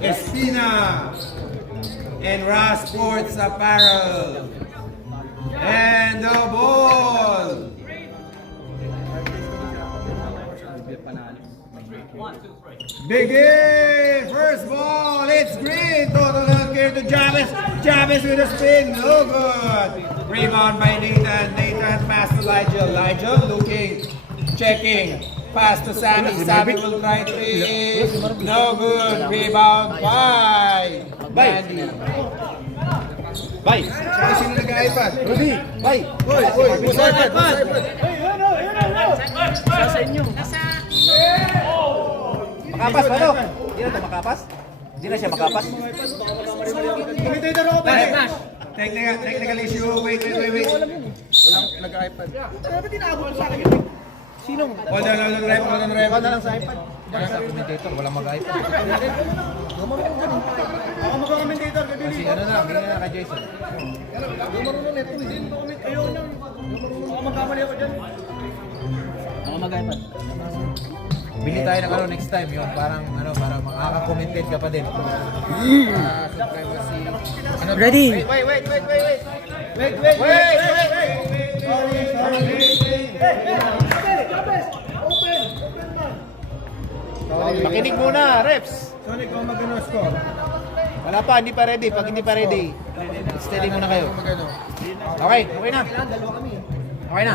Espina, and Ross Sports Apparel. And the ball. Begin! First ball, it's green. Total care to Javis. Javis with a spin. No good. Rebound by Nathan. Nathan pass to Ligel. Ligel looking, checking. Pass to Sammy. Sammy will try three. No good. Rebound by Bandy. Bye! Sino nag-iPad? Rudy! Bye! Uy! Who's iPad? Sa inyo. Makapas pa to? Hindi na ito makapas? Hindi na siya makapas? Commentator ako pa. Technical issue. Wait. Walang nag-iPad. Sinong? Hold on, rep. Ikaw na lang sa iPad. Wala sa commentator, walang mag-iPad. Ako mag-commentator, kabili. Kasi ano na, bigyan na kay Jason. Marunong neto. Ayaw na. Baka magkamali ako dyan. Mga mag-iPad. Bili tayo ng ano next time, yung parang ano, para makaka-commentate ka pa din. Ready? Wait. Makinig muna, reps! Sonic, kung mag-ano score? Wala pa, hindi pa ready. Pag hindi pa ready, steady muna kayo. Okay na. Okay na.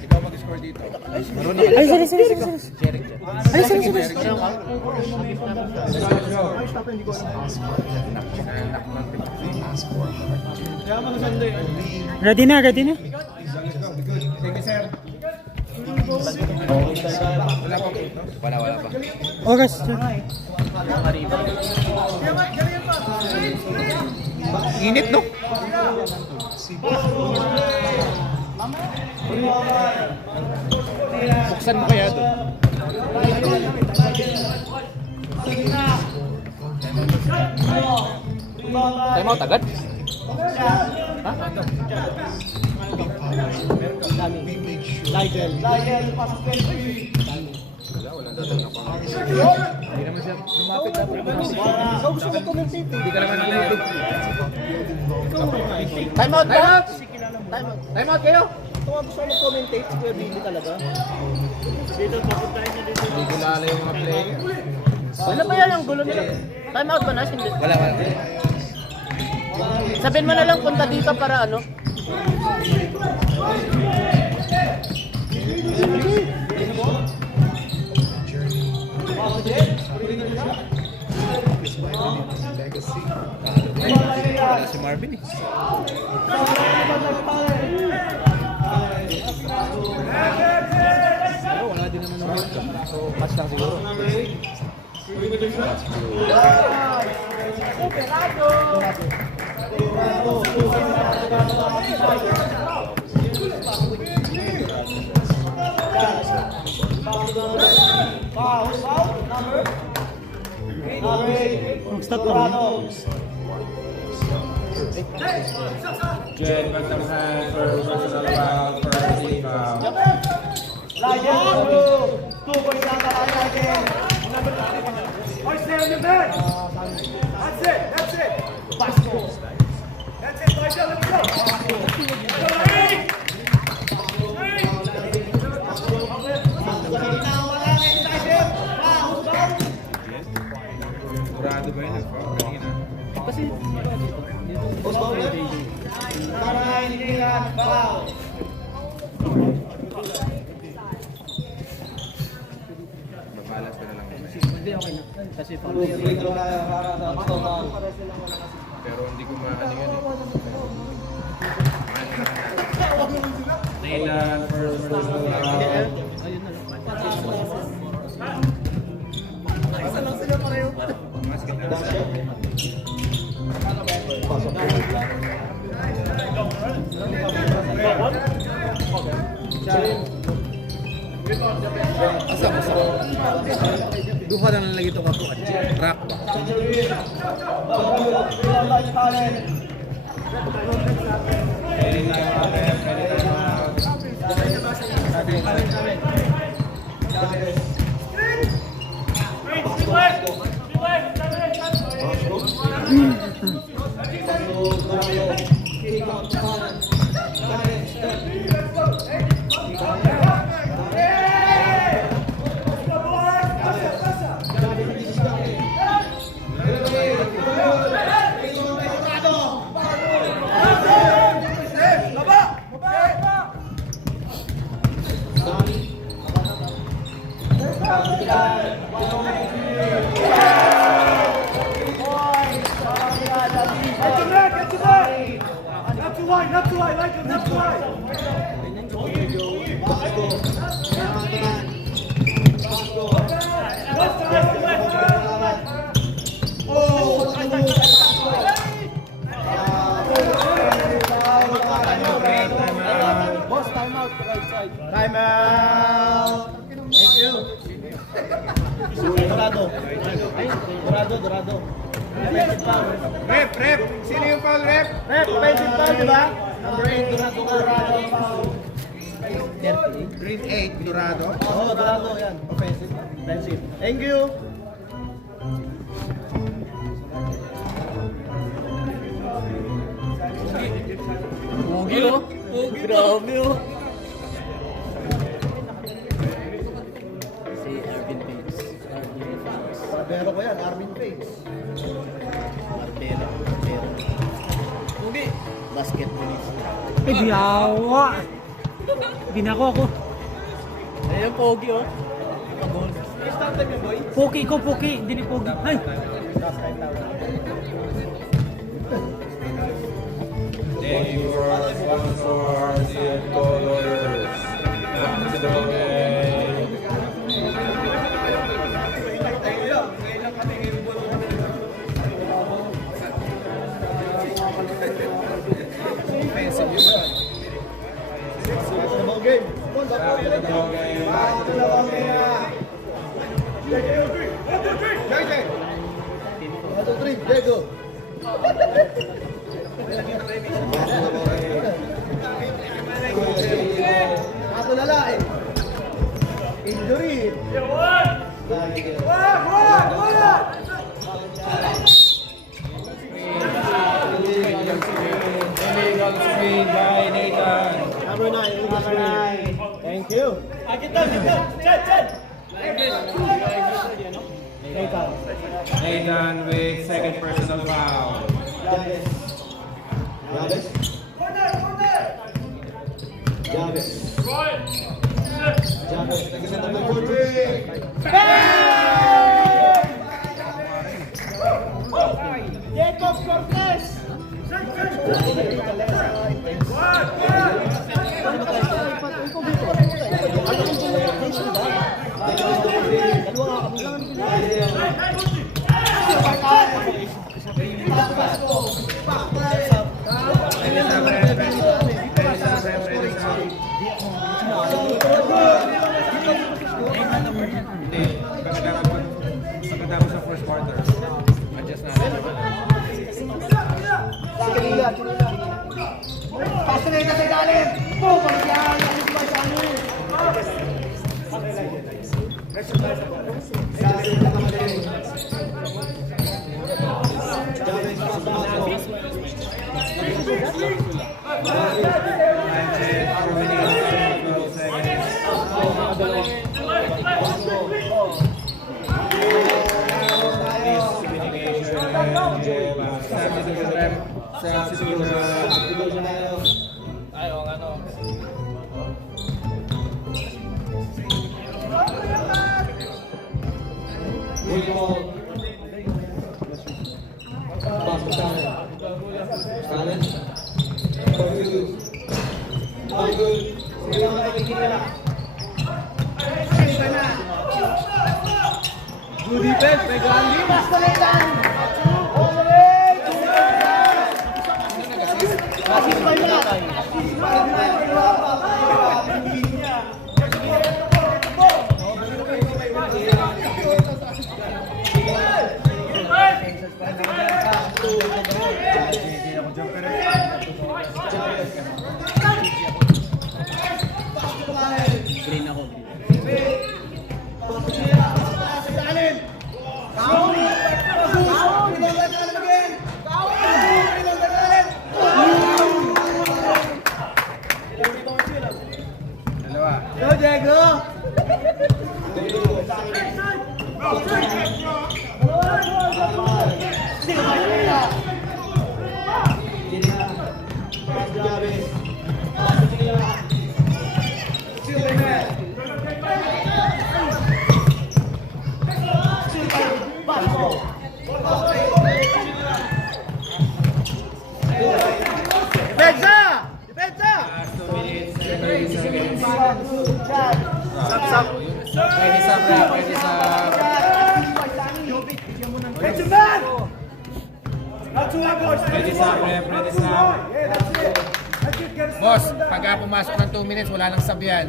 Ikaw mag-score dito. Marunong ka. Ay, sorry. Sharing dyan. Ay, sorry. Ready na. Thank you, sir. Wala pa. Oras, sir. Init, no? Buksan mo kaya doon. Time out agad? Ha? Hindi naman siya lumapit na. Hindi ka naman lumapit. Time out kayo! Ito nga gusto ko mag-commentate, si Kuya Billy talaga. Hindi ko lala yung mga play. Ano ba yan ang gulo nila? Time out ba na? Hindi. Wala. Sabihin mo na lang punta dito para ano? Wala si Marvin eh. Pero wala din naman ng hit. So, match lang siguro. Stop na. Jen, bantang hand for personal foul for team foul. Sigurado ba yun? Nag-foul kanina. Kasi Mabalas ka na lang. hindi okay na. Kasi Pero hindi ko maano yan eh. Nathan, first personal foul. ayun na lang. Mas kita. Asa mo sa duha na lang lagi ito ako. Rock ba? Time out! Thank you! Dorado. Rep! Sino yung foul, rep? Rep, offensive foul, di ba? Number 8, Dorado foul. Green 8, Dorado. Oo, Dorado yan. Offensive. Offensive. Thank you! Pogi oh. Grabe oh. Si Arvin Bates. Pero ko yan, Arvin Bates. Martero. Pogi. Basketballist. Ay, biyawa. Binako ako. Ayun, Pogi oh. Pag-goal. Poki ko, Poki. Hindi ni Pogi. Ay! Thank you for sponsors and colors. Basketball game. One, two, three, Diego. Ako na lang eh. Injury. Illegal screen by Nathan. Number 9. Thank you. Nathan with second personal foul. Jacob Cortez. Hindi, pagkatapos sa first quarter. Adjust natin. Pasunay na sa ilalim. Boom! Pagyan! Alis ba sa amin? Good defense, may Gandhi. Basta na ilan. Green ako. Depensa! Depensa! Last 2 minutes and 30 seconds. Sap. Pwede sa bra, pwede sa... Ready sa ref, ready sa... Boss, pagka pumasok ng 2 minutes, wala nang sabyan.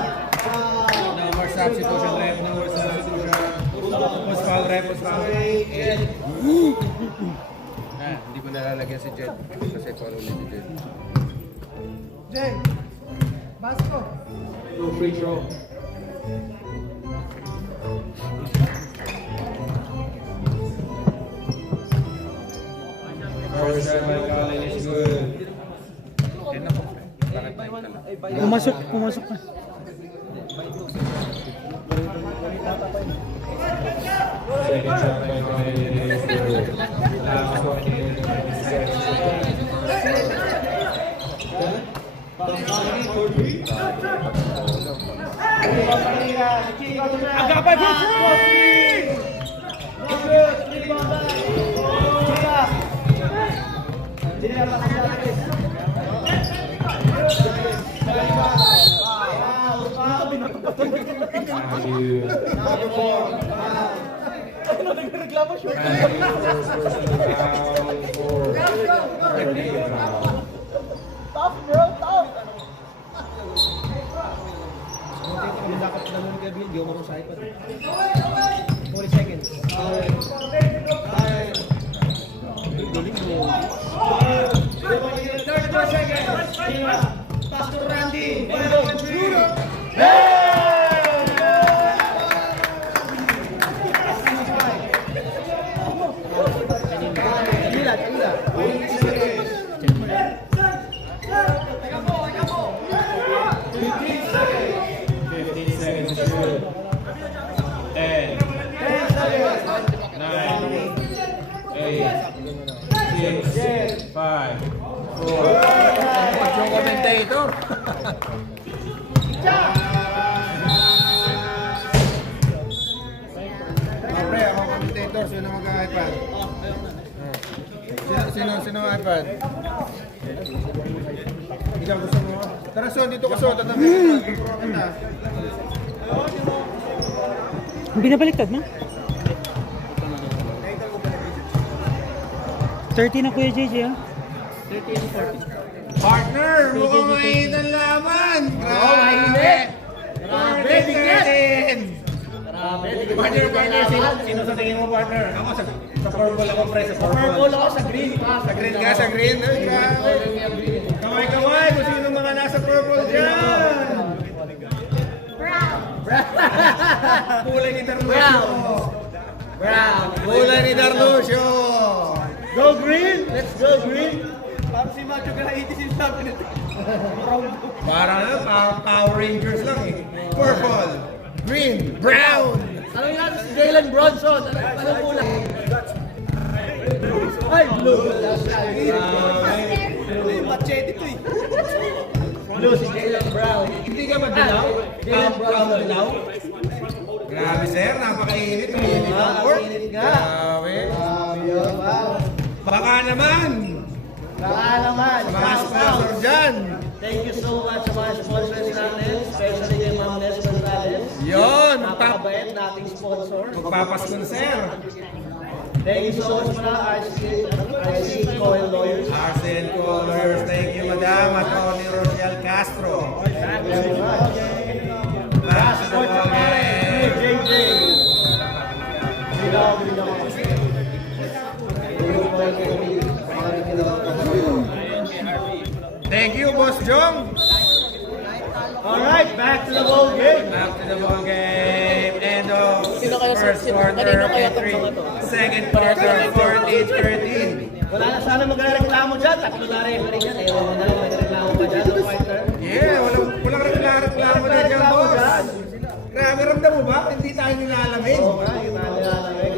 No more substitution, ref. No more substitution. Post foul, ref. Post foul. Hindi ko nalalagyan si Jet. Kasi follow ulit si Jet. No free throw. First try by Colin is good. Yan ako. Bakit ba yung kala? Pumasok na. Second shot by Colin is good. Last 1 minute, 20 seconds. Agapay for free! Yung commentator. Pre, ako commentator. Sino mag-iPad? Sino iPad? Ikaw gusto mo? Tara, Son, dito ka, Son. Tatabi ka. Binabaliktad mo? 30 na Kuya JJ ha? Partner, mukhang mainit ang laban. mainit. Grabe, tingnan. Partner, sino sa tingin mo, partner? Ako sa purple ako, pre, sa purple. Purple ako sa green. Sa green ka, sa green. Ay, grabe. Kaway-kaway kung sino mga nasa purple dyan. Kulay ni Darlucio. Kulay ni Darlucio. Go green! Let's go green! Parang si Macho Grahitis yung sabi nito. Parang Power Rangers lang eh. Purple, green, brown. Ano yung natin si Jalen Bronson? Anong kulay? Ay, blue! Machete to eh. Blue si Jalen Brown. Hindi ka madilaw? Jalen Brown na dilaw? Grabe sir, napakainit. Mainit ang court. Mainit nga. Grabe. Baka naman. Baka naman. Mga sponsor dyan. Thank you so much sa mga sponsors natin, especially kay Ma'am Nes Gonzalez. Yun. Napakabait nating sponsor. Magpapaskon sir. Thank you so much mga RC Coil Lawyers. Arsen Colors, thank you madam. At Tony Rochelle Castro. Support sa pare, JJ. Thank you, Boss Jong. Alright, back to the ball game. Back to the ball game. End of Sino kaya- first sino- quarter, kanino kaya entry. itong mga to? Second quarter, 14-13. sana magreklamo dyan. Tatlo na referee yan. Ewan mo na lang magreklamo ka dyan. No fighter. Yeah, walang reklamo na dyan, boss. Grabe, ramdam mo ba? Hindi tayo nilalamig.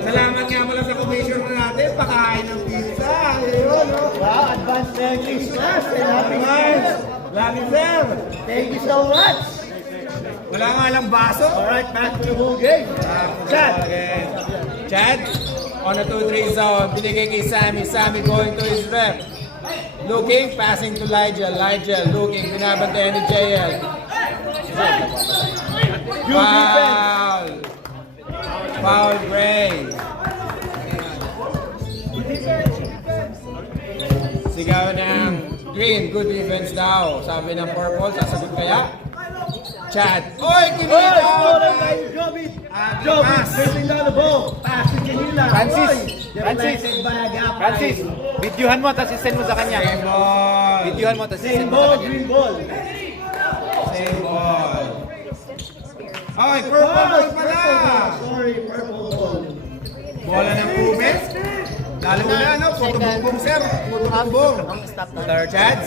Salamat nga mo lang sa commissioner natin, pakain ng pizza. Ayun, no? Wow, advance Merry Christmas and Happy New Year. Love you, sir. Thank you so much. Wala nga lang baso. Alright, back to the whole game. Chad. Chad, on a 2-3 zone, binigay kay Sammy. Sammy going to his rep. Looking, passing to Ligel. Ligel looking, binabantayan ni JL. Foul. Foul, Gray. Sigaw ng green, good defense daw. Sabi ng purple, sasagot kaya? Chad. Oy, kinita! Jobit, facing down the ball. Pass to Janila. Francis. Deflected by Agapay. Francis, videohan mo, tapos send mo sa kanya. Same ball. Videohan mo, tapos Same send mo sa ball, kanya. green ball. Same ball. Oy, purple ball pala! Sorry, purple ball. Bola ng Kubes. Lalo na, no? Puto-bumbong, sir. Puto-bumbong. Chads.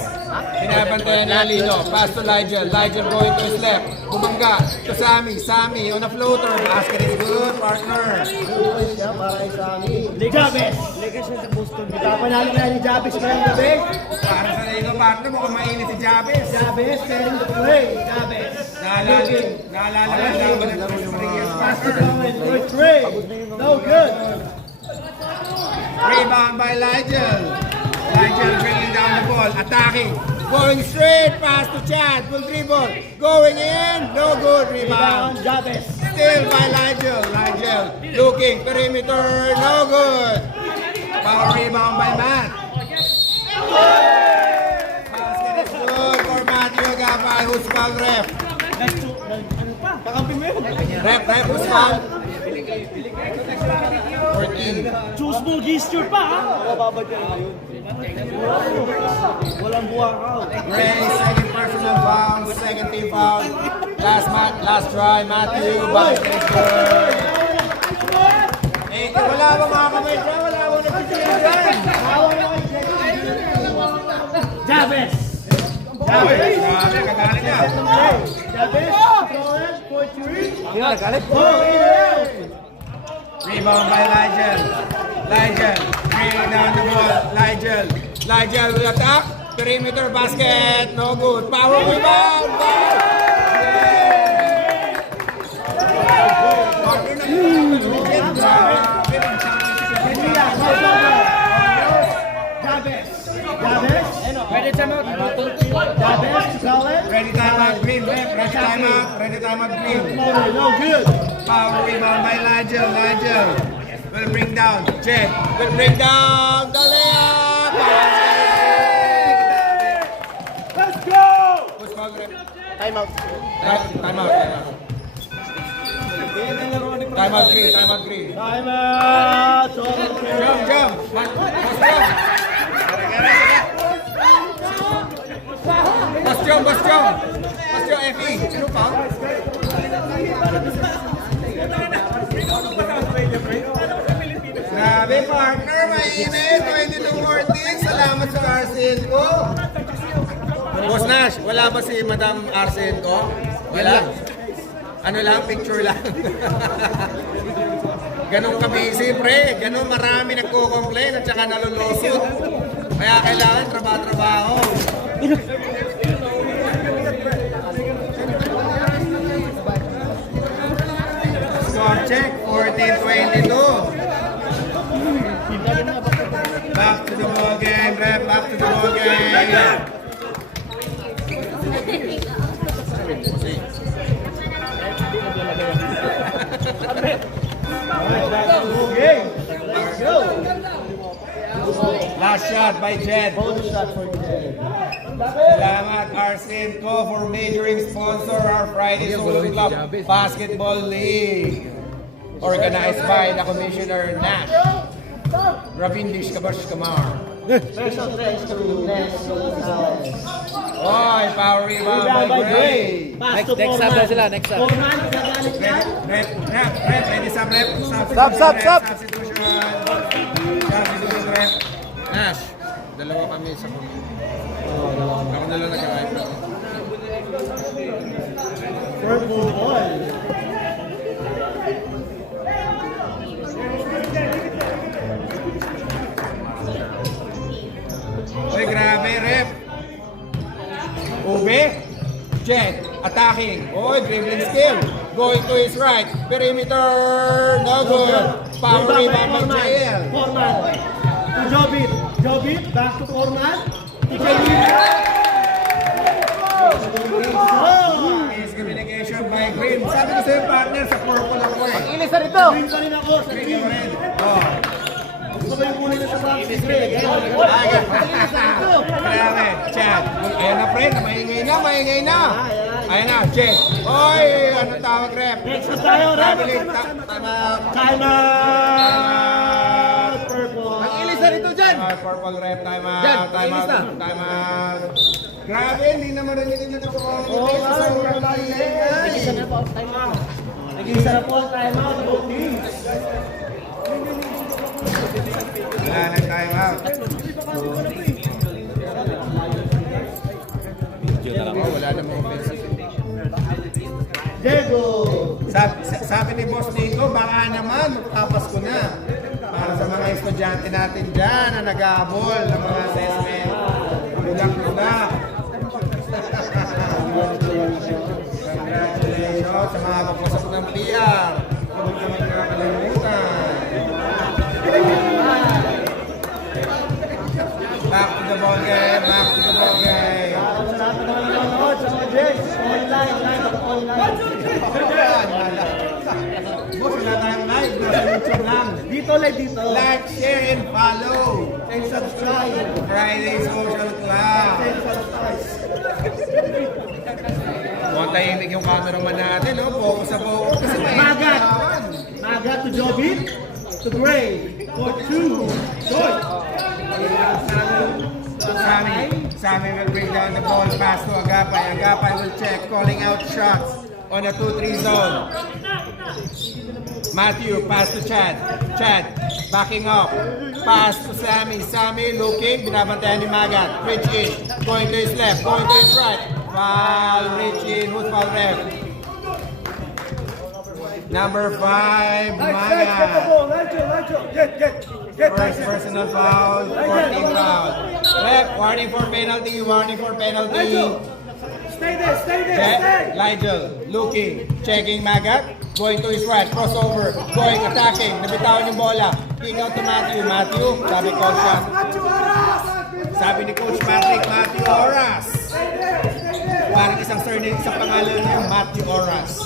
Binabantayan na Lino. Pass to Ligel. Ligel going to his left. Bumangga to Sammy. Sammy on a floater. Basket is good, partner. Luis siya para kay Sammy. Jabez. Liga siya sa Boston. Panalo na ni Jabez ngayong gabi. Para sa Lino, partner, mukhang mainit si Jabez. Jabez setting the play. Jabez. Naalala ka laban ng Pass to Cohen for three. No good. Rebound by Ligel. Ligel bringing down the ball. Attacking. Going straight pass to Chad. Full dribble. Going in. No good. Rebound. Jabez. Still by Ligel. Ligel looking. Perimeter. No good. Power rebound by Matt. Basket is good for Matthew Agapay. Who's foul ref? Kakampi mo yun. Ref, who's foul? 14. Choose mo gesture pa ha? Walang buwakaw. Gray, second personal foul, second team foul. Last try, Matthew, basket is good. Eh, wala bang mga kamay dyan? Wala bang nagsisilip dyan? Jabez. Grabe, kagaling niya. Jabez. Cohen for three. Sino nagalit? Rebound by Ligel. Ligel, bringing down the ball. Ligel will attack. Perimeter basket, no good. Power rebound. Goal! Jabez. Jabez. Ready time out. Jabez to Cohen. Ready time out, green. Ready time out. Ready time out, green. No good. Power rebound by Ligel. Ligel will bring down. Jet will bring down the layup. Let's go. Who's foul ref? Time out. Time out. Time out green. Time out green. Time out. Jump. Bas jump. FE. Sino foul? Grabe, partner. Mainit. 22-14. Salamat sa Arsen ko. Boss Nash, wala ba si Madam Arsen ko? Wala. Ano lang, picture lang. Ganun kabisi, pre. Ganun marami nagko-complain at saka nalulusot. Kaya kailangan trabaho. Score check, 14-22. Back to the ball game, ref. Back to the ball game. Let's go. Last shot by Jed. Bonus shot for today. Salamat Arsen ko for majoring sponsor our Friday Solo Club Basketball League. Organized by the Commissioner Nash. Ravindish Kabash Kamar. Special thanks to Ness Gonzalez. Oy, power rebound by Gray. Pass to Next up na sila, next up. Foreman, gagalit yan. Rep, ready sub rep. Sub. Substitution, rep. Nash. Dalawa kami sa kunin. Ako na lang nag-iPad. Purple ball. Uy, grabe, rep. Ube. Check. Attacking. Uy, dribbling skill. Going to his right. Perimeter. No good. Power rebound by JL. Foreman. To Jobit. Jobit. Back to Foreman. To Jobit. Miscommunication by Green. Sabi ko sa'yo, partner, sa purple ako eh. Ilis na rito. Green pa rin ako sa Green green. ako rin. Oh. Gusto ko yung kulay na sa box. Green. Grabe. Chad. Ayan na, friend. Maingay na, maingay na. Ayan na, Chad. Oy, anong tawag, rep? Next na tayo, rep. Traveling. Time out. Time out. Purple. Ang ilis na rito dyan. Purple rep. Time Dyan, out. Time inis out. na. Time out. Grabe, hindi naman rin hindi na Oo, nag-isa na po ang time out. Nag-isa na po ang time out. Both teams. Wala nang time out. Wala namang offensive. Diego. Sabi ni Boss Nico, baka naman magtapas ko na. Para sa mga estudyante natin dyan na nag-aabol ng mga assessment. Bulak-bulak. Congratulations sa mga kapasok ng PR. Huwag naman nakakalimutan. Back to the ball game, back to the ball game. Sa lahat ng mga nanonood sa mga Jets. Online, online. Boss, wala tayong live. Nasa YouTube lang. Dito live dito. Like, share, and follow. And subscribe. Friday Social Club. And subscribe. Mukhang tahimik yung cameraman natin, no? Focus sa focus. Kasi may Magat. Magat to Jobit. To Gray. For 2. Short. Sammy will bring down the ball pass to Agapay. Agapay will check, calling out shots on a 2-3 zone. Matthew, pass to Chad. Chad, backing up. Pass to Sammy. Sammy looking, binabantayan ni Magat. Reach in, going to his left, going to his right. Foul, reach in, who's foul ref? Number 5, Magat. First personal foul, 14 foul. Ref, warning for penalty, warning for penalty. Stay there, stay there, Check, Nigel, looking, checking Magat, going to his right, crossover, going, attacking, nabitawan yung bola, kick out to Matthew, Matthew, sabi coach siya. Sabi ni Coach Patrick, Matthew Oras. Parang isang surname, isang pangalan niya, Matthew Oras.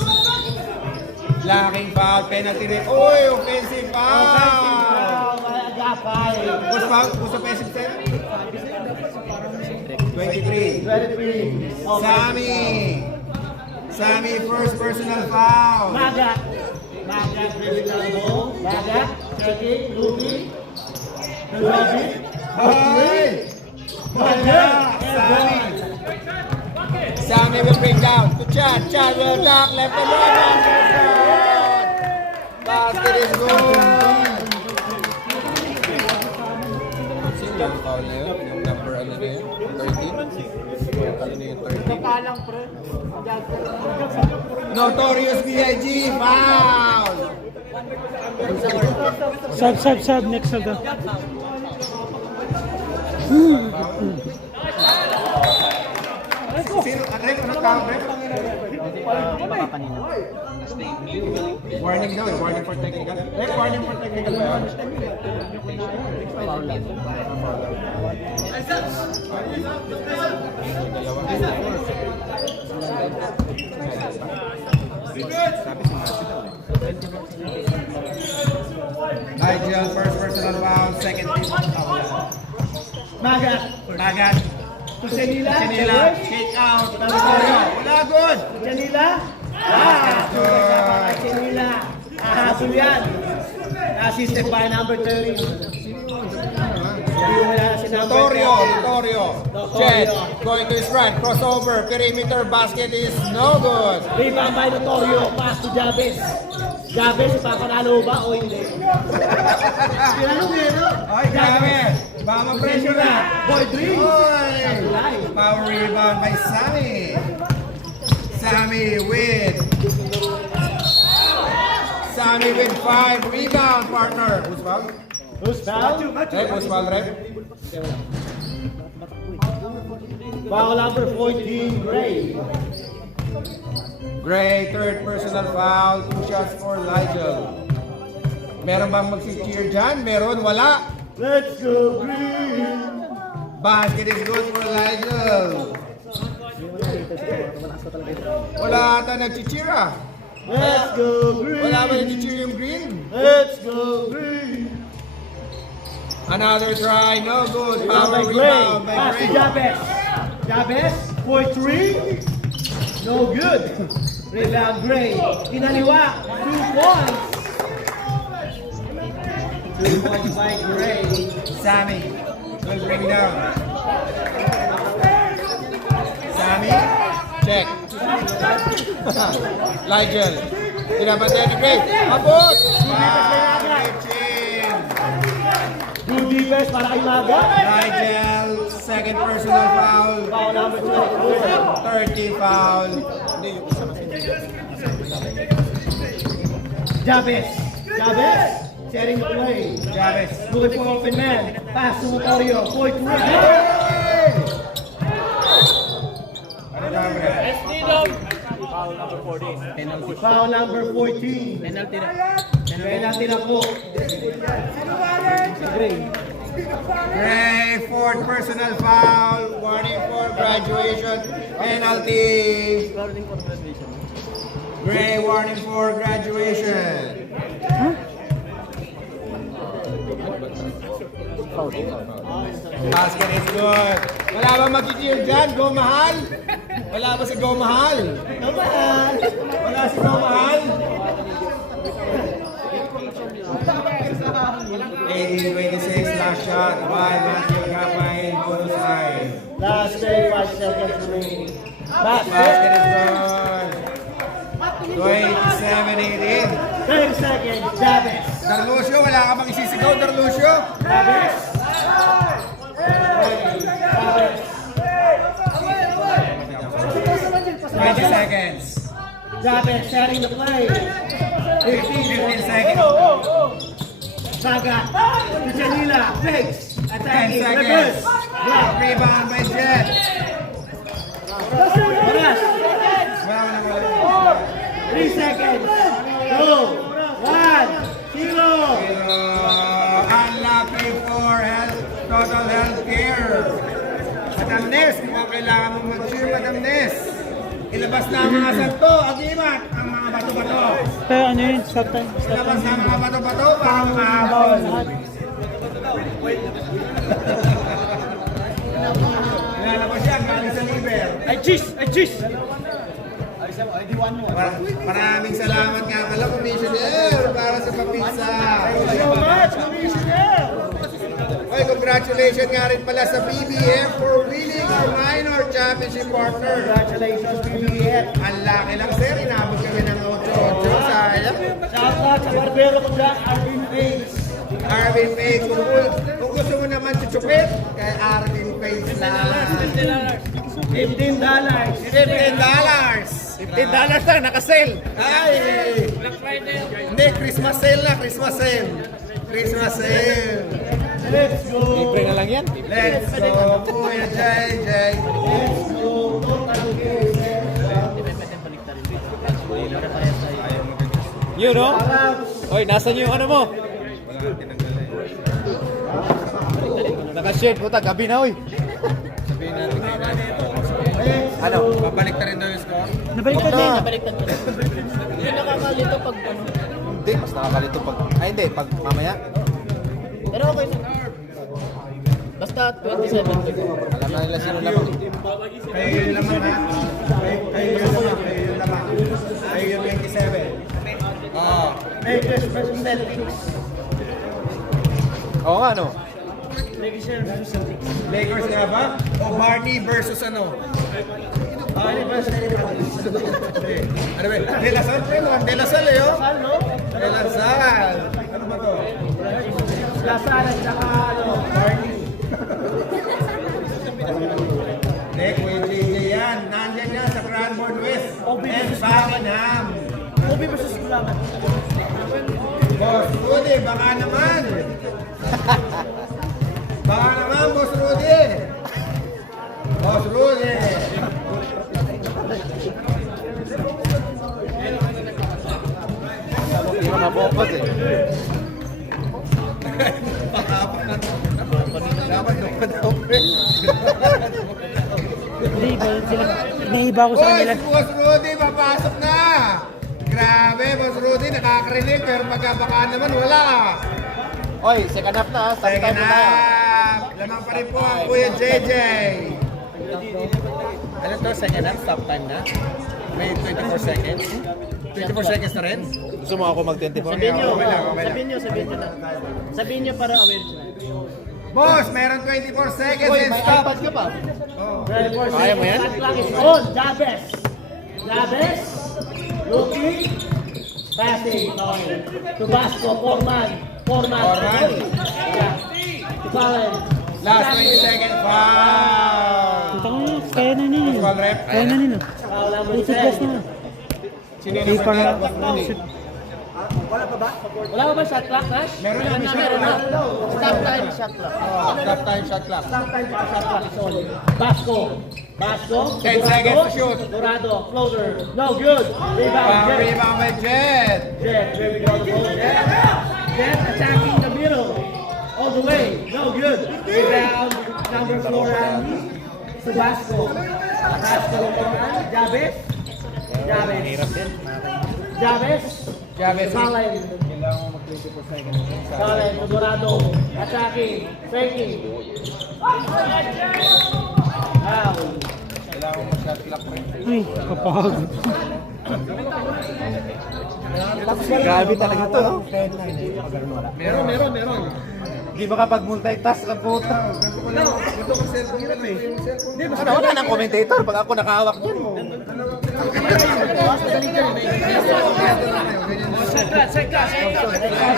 Laking foul, penalty rin. Uy, offensive foul! Agapay. What's foul? What's offensive set? 23. 23. Sammy, first personal foul. Magat. Magat, ready na mo. Magat, checking, looking. Jobit. Hoy! Magat. Sammy will bring down to Chad. Chad will knock left and right. Basket is good. Sino yung foul na yun? Yung number ano na yun? 13? Ano na yung 13? Notorious B.I.G. foul. Sub, next sub. Sino? Ano tawag? Warning daw, warning for technical. Warning for technical ba yun? Nigel, first personal foul, second team foul. Magat. Magat, Janila. Canela, kick out. Wala good. Janila. Janila. Ahapon yan. Assisted by number 30. Notorio. Chet, going to his right, crossover, perimeter, basket is no good. Rebound by Notorio. Pass to Jabez. Jabez, ipapanalo ba o hindi? Tinanong eh, no? Ay, grabe. Baka ma-pressure na. Boy, Dream. Oy! Power rebound by Sammy. Sammy with 5 rebound, partner. Who's foul? Who's foul? Who's foul, Rep? Foul number 14, Gray. Gray, third personal foul. 2 shots for Nigel. Meron bang mag-cheer dyan? Meron, wala. Let's go, Green. Basket is good for Nigel. Wala ata nag-cheer ah. Let's go, Green. Wala ba nag-cheer yung green? Let's go, Green. Another try, no good. Rebound Power by Gray. rebound by Pass to Gray. Jabez. Jabez for 3. No good. Rebound Gray. Kinaliwa. 2 points. 2 points by Gray. Sammy will bring down. Sammy, check. Nigel, pinapantay ni Gray. Abot! Reaching. Good defense para kay Maga. Nigel, second personal foul. Foul number 24. 30 foul. Jabez. Jabez. Setting the play. Chavez. Looking for open man. Pass to Motorio. 4-3. Foul number 14. Penalty na po. Gray. Gray, fourth personal foul. Warning for graduation. Penalty. Gray, warning for graduation. Basket is good. Wala ba mag-cheer dyan? Go Mahal? Wala ba si Go Mahal? Naman. Wala si Go Mahal? 18-26 last shot by Matthew Capay in bonus line. Last 35 seconds remaining. Basket is Basket. good. 27-18. 30 seconds. Jabez. Darlucio, wala ka bang isisigaw, Darlucio? Jabez. Jabez. 20 seconds. Jabez setting the play. 15 seconds. Saga. Janila. Fakes. 10 Attacking. seconds. Reverse. Block. Rebound by Jet. Oras. Wala. 3 seconds. 2. 1. 0. Unlucky for total health care. Madam Ness, kung kailangan mong mag-cheer, Madam Ness. Ilabas na ang mga santo, agimat, ang mga bato-bato. Pero ano yun? Stop time. Stop Ilabas time. na ang mga bato-bato para mahabol. Ilalabas siya galing sa liver. Ay, cheese! Ay, cheese! Maraming salamat nga pala, Commissioner, para sa papizza. So much, Commissioner! Oy, congratulations nga rin pala sa BBF for winning our minor championship partner. Congratulations, BBF! Ang laki lang, sir. Inabot kami ng 8-8. Sayang. Shout out sa barbero ko dyan, Arvin Face! Arvin Page. Kung gusto mo naman chuchupit, kay Arvin Page na. $15. $15. $15 lang, naka-sale. Ay! Hindi, Christmas sale na, Christmas sale. Christmas sale. Let's go! Libre na lang yan. Let's go, Kuya JJ. Let's go! Total game. Yun, no? Oy, nasan yung ano mo? Naka-shirt, puta, gabi na, oy. Ano? Babalik na rin daw yung score. Nabaliktad na yun. Hindi nakakalito pag ano. Hindi, mas nakakalito pag... Ay, hindi, pag mamaya. Pero okay na. Basta 27 to go. Alam na nila sino naman. Kayo yun naman ha. Kayo yun naman. Kayo yun naman. Kayo yung 27. Lakers versus Celtics. Oo nga, no? Lakers versus Celtics. Lakers nga ba? O Barney versus ano? Lakers versus Celtics. Ano ba? De La Salle, pre. Mukhang De La Salle, eh, oh. Saan, no? El Lasal. Ano ba to? Lasal at saka Barney. Nick, with JJ yan. Nandyan yan sa Cranbourne West. And Buckingham. Kobe versus Kulaman. Boss Rudy, baka naman. Baka naman, Boss Rudy. Boss Rudy. Hindi mo na-focus eh. Dapat daw. Hindi ba sila? Iniiba ko sa Boy, kanila. si Boss Rudy, papasok na. Grabe, Boss Rudy, nakakarinig. Pero baka naman, wala. Oy, second half na. Stop Second time na. half. Lamang pa rin po ang Kuya JJ. Ano to? Second half, stop time na? May 24 seconds? 24 seconds na rin? Gusto mo ako mag-24? Sabihin nyo, Okay lang, okay lang. sabihin nyo na. Sabihin nyo para aware siya. Boss, meron 24 seconds Uy, and may stop. iPad ka pa. Kaya mo yan? Shot clock is on. Jabez. Jabez. Looking. Passing. Okay. Tabasco. Foreman. Foreman. Yeah. Tabalen. Last 20 seconds. Foul. Kita ko yun. Kaya na nila. Ball rep. Kaya na nila. Wala mo Two plus na. Hindi pa nga. Wala pa ba? Wala ba shot clock, Nash? Meron na, Meron na. Stop time shot clock. Stop time, shot clock. Stop time shot clock is on. Basco. Basco. 10 seconds to shoot. Dorado. Floater. No good. Rebound. Jet. Rebound by Jet. Jet. There we go. Jet. Jet attacking the middle. All the way. No good. Rebound. Number 4 Randy. Tabasco. Tabasco. Jabez. Jabez. Jabez. Jabez. Salen. Salen. Dorado. Attacking. Faking. Foul. Kailangan mo shot clock rin. Ay, kapagod. Grabe talaga to. no? Meron. Hindi makapag-multitask ka puta. Ito ang cellphone nila eh. Ano, wala nang commentator pag ako nakahawak dyan.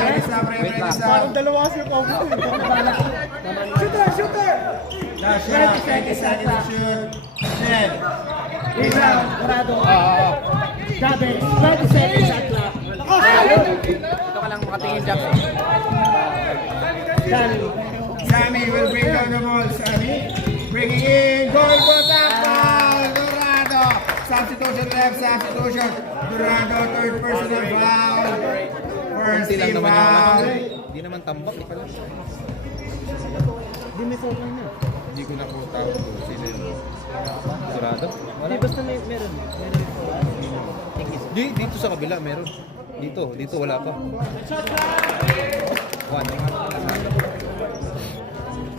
Parang dalawa kasi yung cover. Shooter! Last shot, 20 seconds to shoot. Jet. Rebound. Dorado. Jabez. 20 seconds shot clock. Ito ka lang makatingin, Jackson. Danny. Sammy will bring down the ball. Sammy bringing in. Goal contact foul. Dorado. Substitution left. Substitution. Dorado. Third personal foul. First Hindi lang team naman foul. Hindi naman tambak. Di pala. Hindi may sobrang na. Hindi ko nakuha kung sino yun. Sigurado? Hindi, basta meron. Di, dito sa kabila meron. Dito wala pa. One.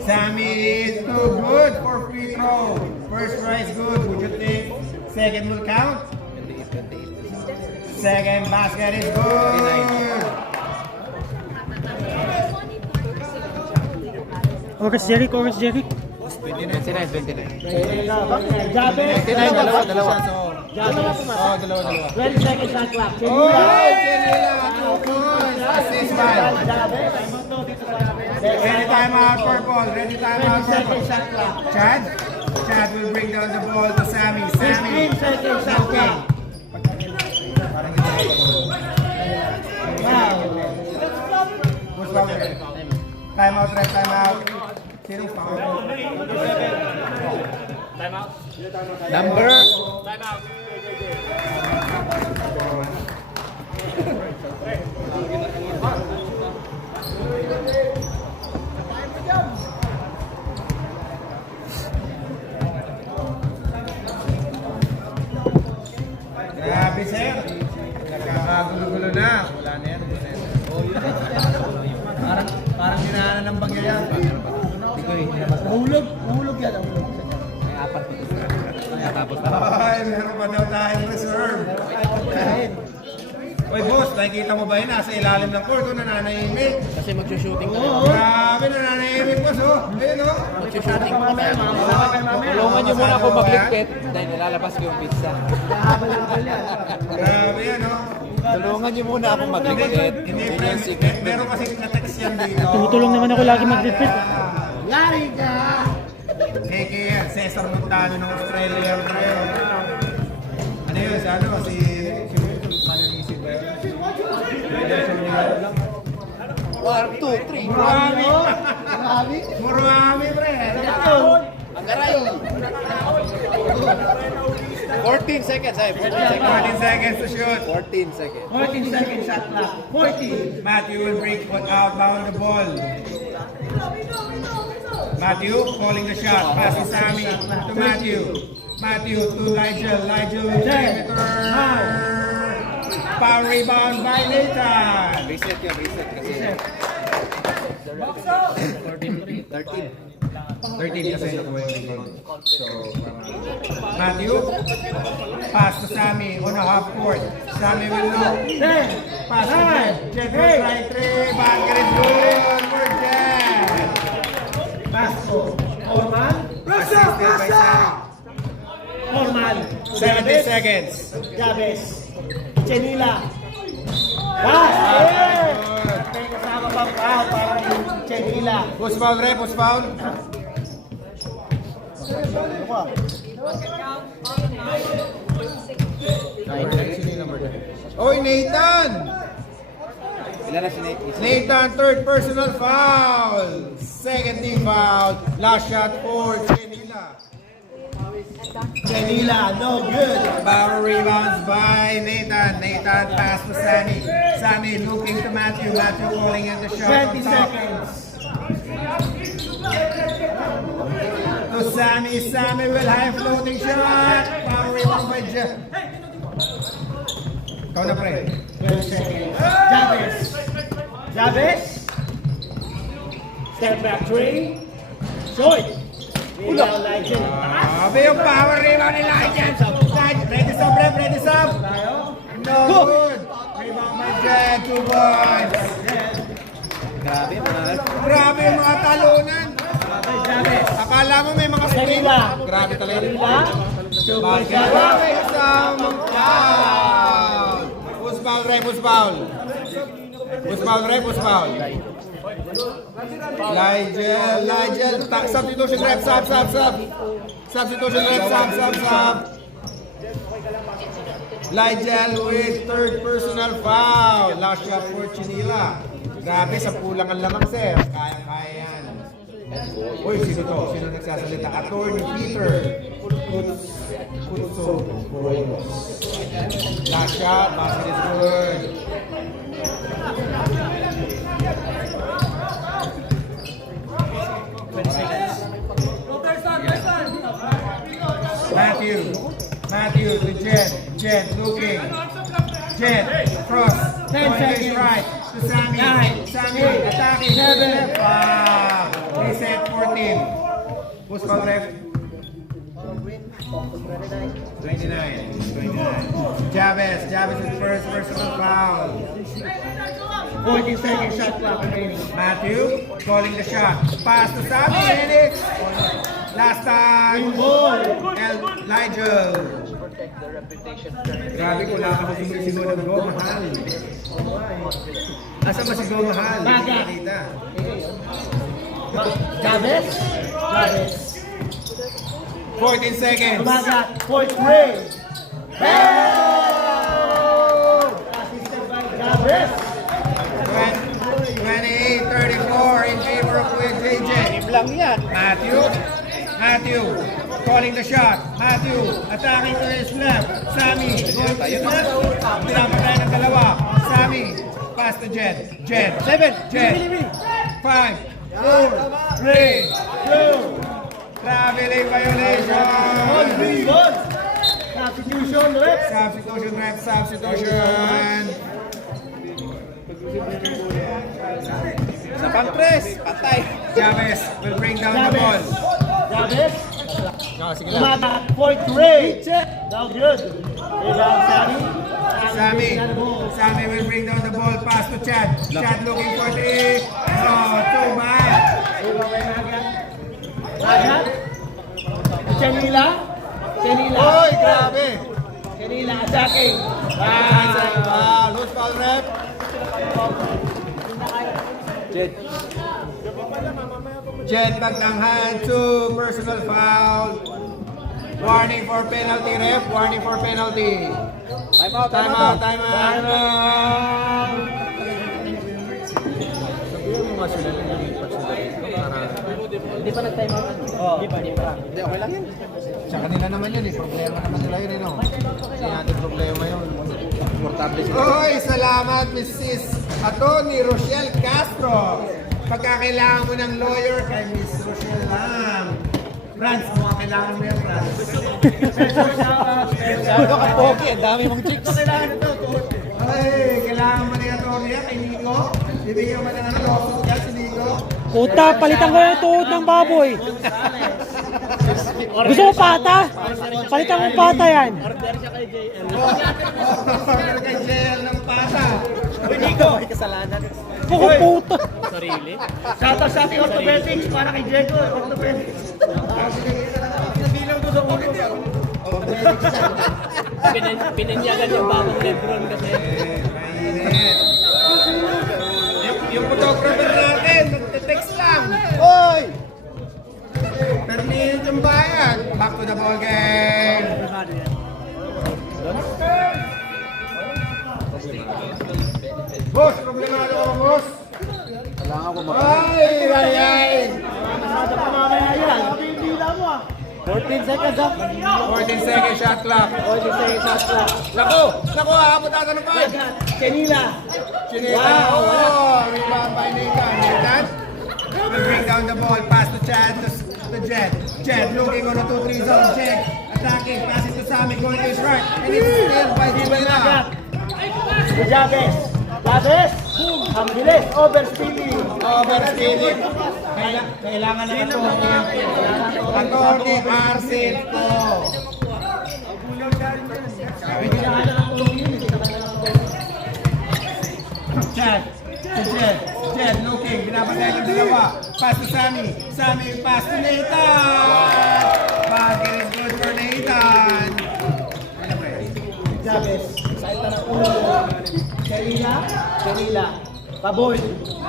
Sammy is too good for free throw. First try is good. Would you think second will count? Second basket is good. Oras Jeric, Oras Jeric. 29. Jabez. 29, dalawa. Jabez. Oh, dalawa. 20 seconds shot clock. Oh, Chenila, 2 points. Assist by. Jabez. Ready time out for ball. Ready time out 20 for seconds ball. shot clock. Chad will bring down the ball to Sammy. Sammy. 15 seconds shot clock. Wow. Who's foul? Time out, red time out. Sinong foul? Number? Grabe, sir. Nagkakagulo-gulo na. Wala na yan. Parang hinahanan ng bagyo yan. Mahulog yan. Ay, meron pa daw tayong reserve. Uy, boss, nakikita mo ba yun? Nasa ilalim ng court, oh, nananahimik. Kasi mag-shooting na. Grabe, nananahimik, boss, oh. Ayun, oh. Mag-shooting na. Tulungan niyo muna ako magligpit dahil nilalabas ko yung pizza. Grabe yan, oh. Tulungan niyo muna ako mag-reset. Hindi, friend. Meron kasi na-text yan dito. Tumutulong naman ako lagi mag-repeat. Yari ka! KKR, Cesar Montano ng Australia. Ano yun? Si ano? Si Mananisip ba yun? 1, 2, 3. Murami! Marami? Murami, pre! Ang garay. 14 seconds, ay. 14 seconds. 14 seconds to shoot. 14 seconds. 14 seconds shot clock. 40. Matthew will break foot outbound the ball. Matthew calling the shot. Pass to Sammy. To Matthew. Matthew to Nigel. Nigel will return. Power rebound by Nathan. Reset yun, reset kasi. 13. 13 kasi nakuha yung rebound. So, Matthew. Pass to Sammy on a half court. Sammy will look. 10. Pass to Jet. Jet will try 3. Bunker is good. For Jet. Basco. Orman. Assisted by Sammy. Orman. 70 seconds. Chavez. Chenila. Pass! Yeah! May kasama bang foul para yung Chenila? Push foul, re. Push foul. Oy, Nathan! Ilan na si Nate? Nathan, third personal foul. Second team foul. Last shot for Chenila. Chenila, no good. Power rebounds by Nathan. Nathan pass to Sammy. Sammy looking to Matthew. Matthew calling in the shot. 20 on top. seconds. To Sammy. Sammy will high floating shot. Power rebound by Jeff. Ikaw na, pre. 12 seconds. Chavez. Chavez. Step back 3. Short. Rebound Legend. Sabi yung power rebound ni Legend. Ready sub, ref. Ready sub. No good. Rebound by Jet. 2 points. Grabe, mga. Grabe yung mga talunan. Chavez. Akala mo may mga screen. Chenila. Grabe talaga. Chenila. Super Bakit? Chavez. May isang foul. Push foul, re. Push foul. Push foul, re. Push foul. Ligel. Substitution, rep. Sub. Substitution, rep. Sub. Ligel with third personal foul. Last shot for Chinila. Grabe, sa pulang ang lamang, sir. Kaya yan. Uy, sino to? Sino nagsasalita? Attorney Peter. Kutso. Last shot. Basket is good. Matthew to Jet looking. Jet, cross. 10 seconds. Right to Sammy. 9, Sammy 8, attacking. 7. Wow. Reset 14. Who's foul ref? 29. Chavez with first personal foul. 14 seconds shot clock remaining. Matthew calling the shot. Pass to Sammy and it's last time. Nigel. Grabe ko lang ako sinusunod ng Go Mahal. Asa ba si Go Mahal? Hindi nakita. Chavez. 14 seconds. Umaga. Fourth grade. Assisted by Chavez. 28-34 in favor of JJ. Lang yan. Matthew calling the shot. Matthew attacking to his left. Sammy going to his left. Pinapatay ng dalawa. Sammy pass to Jet. 7. Jet. 5, 4, 3, 2. Traveling violation. Good. Substitution, rep. Substitution. Sa pang-press, patay. Chavez will bring down the ball. Chavez. Sige lang. Umaga. Fourth grade. Now good. Rebound Sammy will bring down the ball. Pass to Chad. Chad looking for 3. No, too bad. Chenila. Oy, grabe. Kanila attacking. Loose foul rep. Jet Magdanghan, 2 personal foul. Warning for penalty, ref. Warning for penalty. Time out. Hindi pa nag-time out. Hindi pa. Hindi, okay lang yan. Sa kanila naman yun eh. Problema naman nila yun eh, no? Hindi natin problema yun. Komportable sila. Oy, salamat Mrs. Atty. Rochelle Castro. Pagkakailangan mo ng lawyer kay Miss Rochelle lang. Franz, mga kailangan mo yan, Franz. Ano ka pogi? Ang dami mong chicks. Ay, kailangan mo ni Atty. kay Nico. Bibigyan mo ng lawsuit yan si Nico. Puta, palitan ko yung tuhod ng baboy. Gusto mo pata? Palitan mo pata yan. Order siya kay JL. Order kay JL ng pata. Nico, may kasalanan. Puko puta. Sarili. Shoutout sa ating orthopedics para kay Diego. Orthopedics. Nabilang ko sa ulo. Pininyagan yung bagong Lebron kasi. Mainit. Yung photographer natin, nagte-text lang. Hoy! Permit yung bayan. Back to the ball game. Boss, problemado ka ba, boss? Kailangan ko Ay! Masada pa mamaya yan. Sabi yung dila mo 14 seconds up. 14 seconds shot clock. 14 seconds up clock. Naku, aabot ata ng 5. Kenila. Chinita. Oh, rebound by Nathan. Nathan will bring down the ball. Pass to Chad to Jet. Jet looking on a 2-3 zone. Check. Attacking. Pass it to Sammy. Going to his right. And it's still by Divina. Jabez. Jabez. Ang bilis. Overspeeding. Overspeeding. Kailangan na ito. Atty. Arcel to. Chad. To Jet. Jet looking. Binabagay ng dalawa. Pass to Sammy. Sammy pass to Nathan. Basket is good for Nathan. Jabez. Side pa ng ulo. Kenila. Paboy.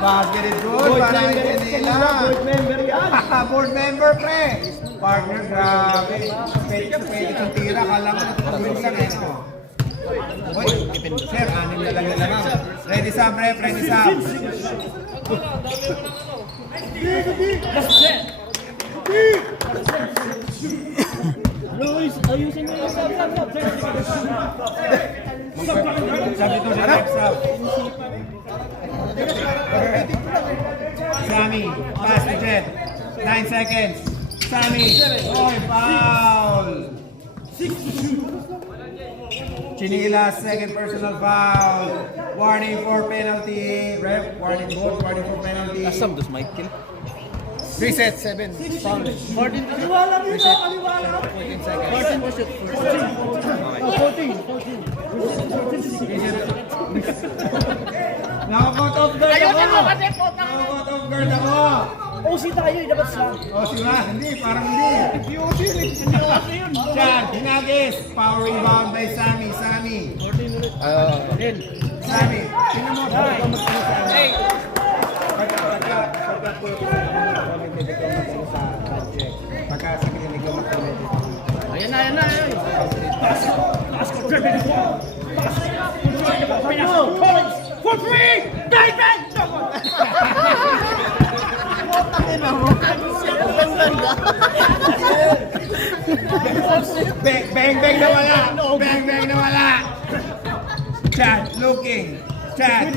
Basket is good Board para member. kay Kanila. Board member yan. Board member, pre. Partner, grabe. Pwede kong tira. Kala ko natutulog lang eh. No? Uy, sir, anim na lang na lang. Ready sub, ref. Ready sub. Luis, ayusin mo yung sub. Sabi to si ref sub. Sammy, pass to Jet. 9 seconds. Sammy. Oh, foul. Chinila, second personal foul. Warning for penalty. Ref, warning both. Warning for penalty. Asam dos Michael. Reset, 7. Foul. Kaliwala dito, kaliwala. 14 seconds. 14 was it? 14. Nakakot off guard ako. Nakakot off guard ako. OC tayo, dapat slang. O, si Ras, hindi, parang hindi. Hindi OC yun. Chad, Hinagis. Power rebound by Sammy. Sammy. Sammy. Tingnan mo. Hey. Pagka sa kinilig ko mag-comment. Ayan na. Taas ko, dribbling the ball. Collins, for free! Bang! Bang na wala. Bang na wala. Chad looking. Chad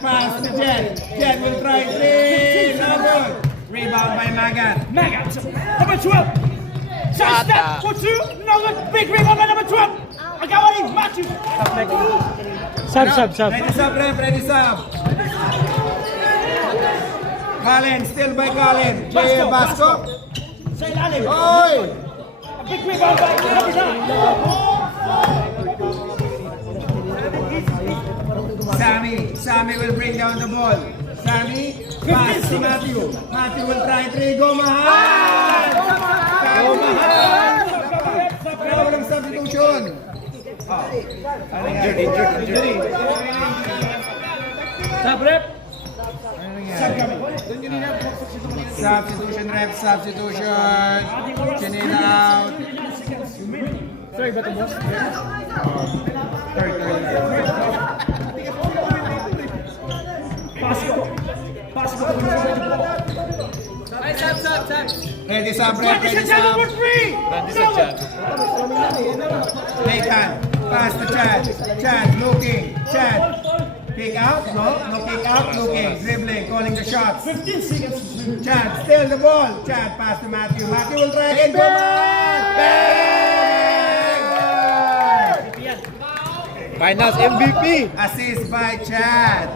pass to Jet. Jet will try 3. No good. Rebound by Magat. Number 12. Side step for 2. No good. Big rebound by number 12. Agawali, Matthew. Sub. Ready sub, ref. Ready sub. Colin, still by Colin. Jay Basco. Sa ilalim. Oy! A big rebound by Kapita. Sammy will bring down the ball. Sammy, pass to Matthew. Matthew will try 3. Go Mahal! Go Mahal! Walang sub Top rep. Substitution rep, substitution. Chinil out. Sorry, ba ito, boss? Third. Pasco. Ready sub rep, ready sub. Nathan, pass to Chad. Chad looking. Chad. Kick out? No kick out. Looking. Dribbling. Calling the shots. 15 seconds. Chad, steal the ball. Chad, pass to Matthew. Matthew will try again. Come on! Bang! Finals MVP. Assist by Chad.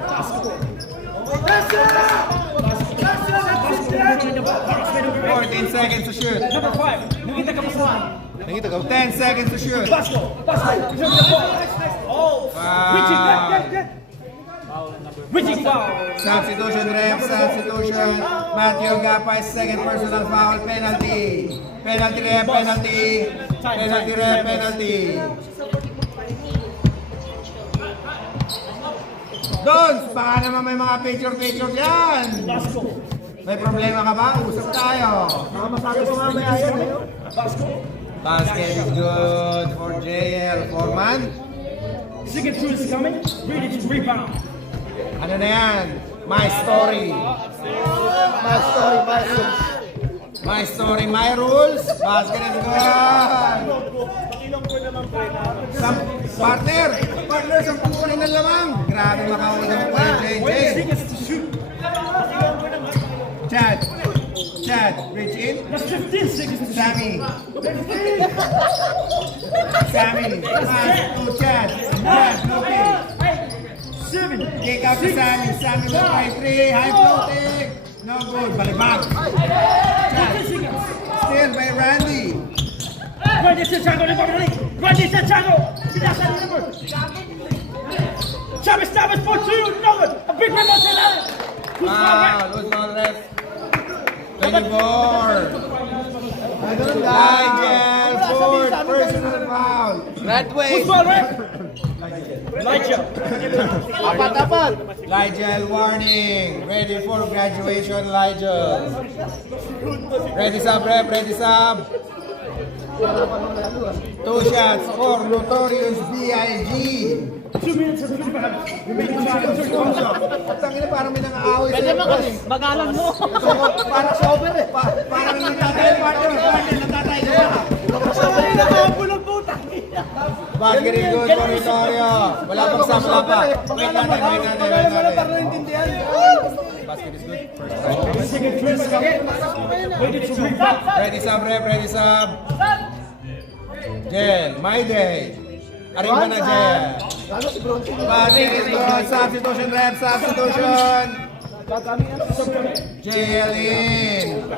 14 seconds to shoot. Number 5. Nakita ka pa sa Nakita ko. 10 seconds to shoot. Pasco. Oh. Wow. Reaching foul. Substitution rep, substitution. Matthew Gapay, second personal foul, penalty. Penalty rep, penalty. Penalty rep, penalty. Dons, baka naman may mga picture yan. Pasco. May problema ka ba? Usap tayo. Masabi ko mamaya yan. Pasco. Basket is good for JL Foreman. Second two is coming. Ready to rebound. Ano na yan? My story. My story, my rules. Basket is good. Partner, sa pukunin ng lamang. Grabe makawin ng pukunin, JJ. Seconds to shoot. Chad, reach in. That's 15 seconds to shoot. Sammy, pass to Chad. Chad, looking. 7. Kick out to Sammy. Sammy will try 3. High floating. No good. Balibag. 15 seconds. Still by Randy. Randy Santiago, Randy Santiago. Pinasa ni number. Chavez for 2. No good. A big rebound to that. Wow, lose ball ref. 24. Nigel Ford, personal foul. Graduate. Apat. Nigel warning. Ready for graduation, Nigel. Ready sub rep, ready sub. 2 shots for Notorious B.I.G. 2 minutes and 35. Tangina, parang may nang-aaway sa'yo. Bagalan mo. Parang sober eh. Parang natatay partner. Natatay ka ba? Basket is good for Rosario. Wala pang samla pa. Wait natin. Basket is good. Second two is coming. Ready to rebound. Ready sub rep, ready sub. Jen, my day. Arin ba na Jen? Basket is good. Substitution rep, substitution. JL in.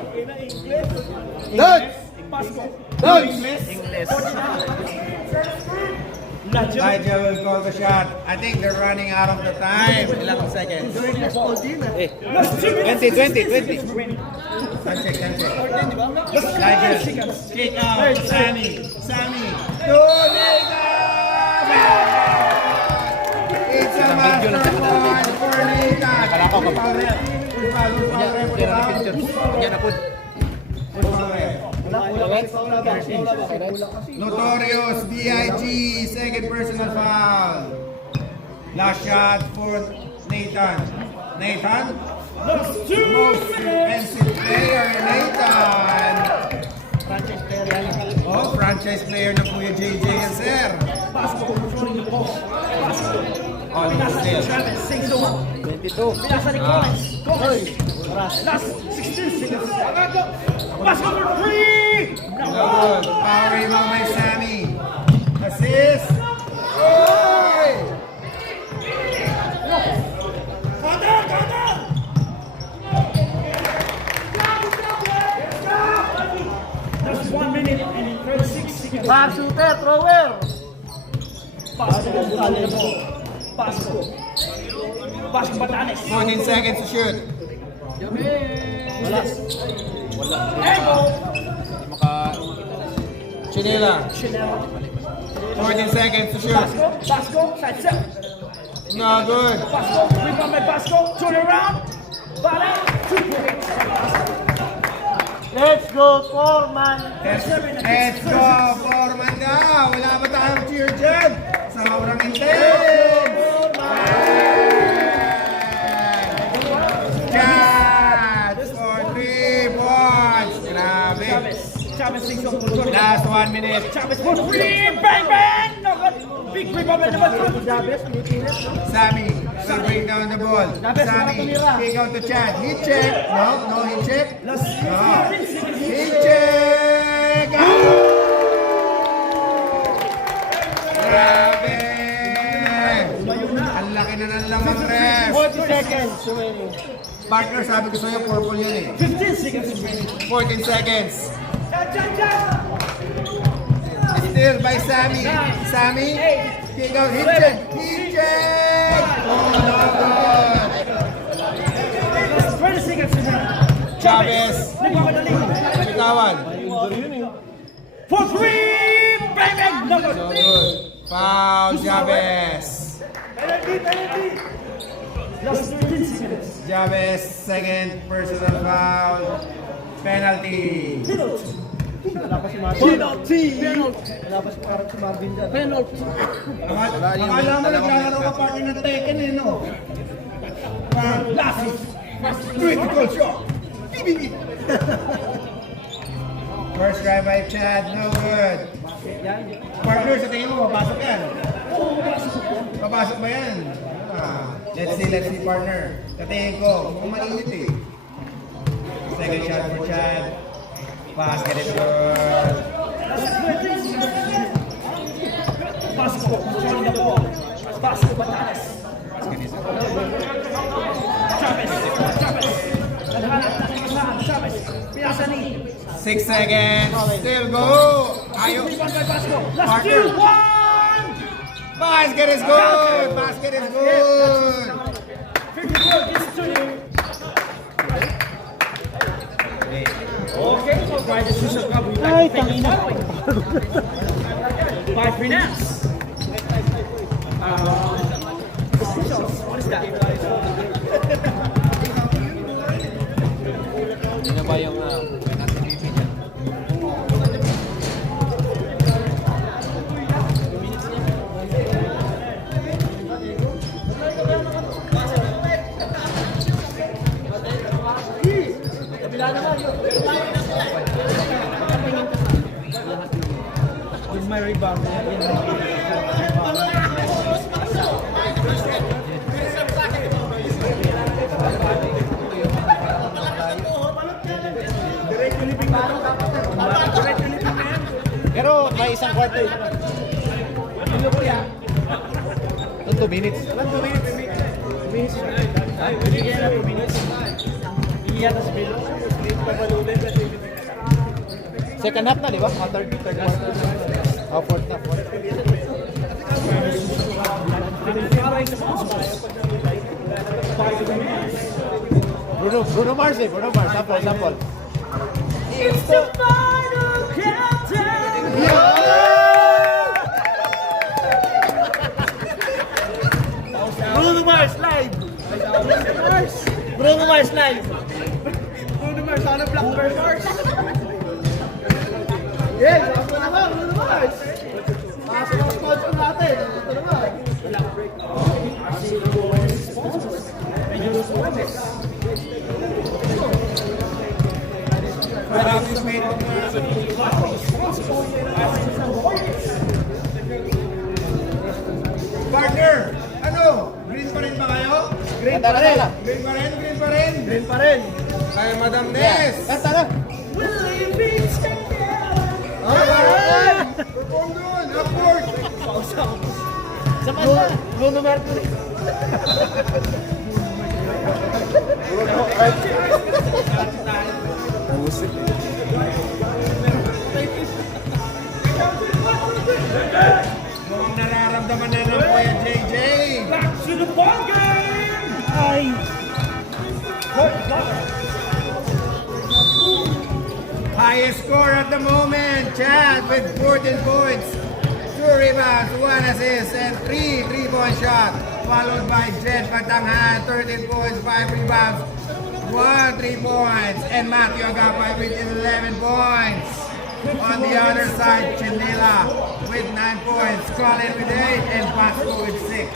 Nigel will call the shot. I think they're running out of the time. Ilang seconds? 20. Can check. Nigel, kick out. Sammy. It's a master point for Nathan. Notorious B.I.G. second personal foul. Last shot for Nathan. Most expensive player, Nathan. Oh, franchise player na Kuya JJ yan, sir. Oh, still. 22. Pinasa ni Collins. Last 16 seconds. Pasco for 3. Good. Power rebound by Sammy. Assist. Oy! That's 1 minute and 36 seconds. Back shooter, thrower. Pasco Batanes. 14 seconds to shoot. Elbow. Chinela. 14 seconds to shoot. Basco, side step. No good. Basco, rebound by Basco, turn around. Bala, 2 points. Let's go, Foreman! Let's go, Foreman daw. Wala ba tayong cheer dyan? Sobrang intense. Chats for 3 points. Grabe. Chavez 6 on control. Last 1 minute. Chavez for 3, bang bang! No good. Big rebound by number 2. Chavez, Pilipinas. Sammy will bring down the ball. Sammy, kick out to Chad. Hit check. No hit check. No. Hit check. Grabe. Ang laki na ng lamang ref. 40 seconds. Partner, sabi ko sa'yo, purple yun eh. 15 seconds remaining. 14 seconds. Still by Sammy. Sammy, kick out, hit check. Hit check. Oh, no good. 20 seconds remaining. Chavez. Bitawan. For 3, bang bang! No good. No good. Foul, Chavez. Last 13 seconds. Chavez, second personal foul. Penalty. Wala pa si Marvin. Wala pa si parang si Marvin dyan. Akala mo naglalaro ka partner ng Tekken eh, no? Last critical shot. First try by Chad, no good. Partner, sa tingin mo, papasok yan. Papasok ba yan? Let's see, partner. Sa tingin ko, mukhang mainit eh. Second shot for Chad. Basket is good. Basco controlling the ball. Basco Batanes. Chavez. Naghanap na ng isahan. Chavez. Pinasa ni. 6 seconds. Still go. Ayaw. Rebound by Basco. Last Partner. 2, 1. Basket is good. Basket is good. 54 is to you. Okay, so try the Susan Cup. We Ay, like to take tangina. by finance. What is that? Hindi na ba yung With my rebound. Pero may isang quarter. 2 minutes. Second half na, di ba? Third quarter. Fourth na. Bruno Mars. Sample. It's the final countdown. Bruno Mars live! Bruno Mars live! Bruno Mars, ano Blackbird Mars? Yes! Ako naman, Bruno Mars! Pasok ang sponsor natin! Ito naman! Practice mate. Partner, ano? Green pa rin ba kayo? Green pa rin! Green pa rin? Green pa rin? Green pa rin! Kay Madam Ness. Kanta na. Perform doon, upward. Bruno Mercury! Mukhang nararamdaman na ng Kuya JJ. Back to the ball game. Ay, Highest score at the moment, Chad with 14 points. 2 rebounds, 1 assist, and 3 3-point shot. Followed by Jed Patanghan, 13 points, 5 rebounds, 1 3 points. And Matthew Agapay with 11 points. On the other side, Chinela with 9 points, Colin with 8, and Pasco with 6.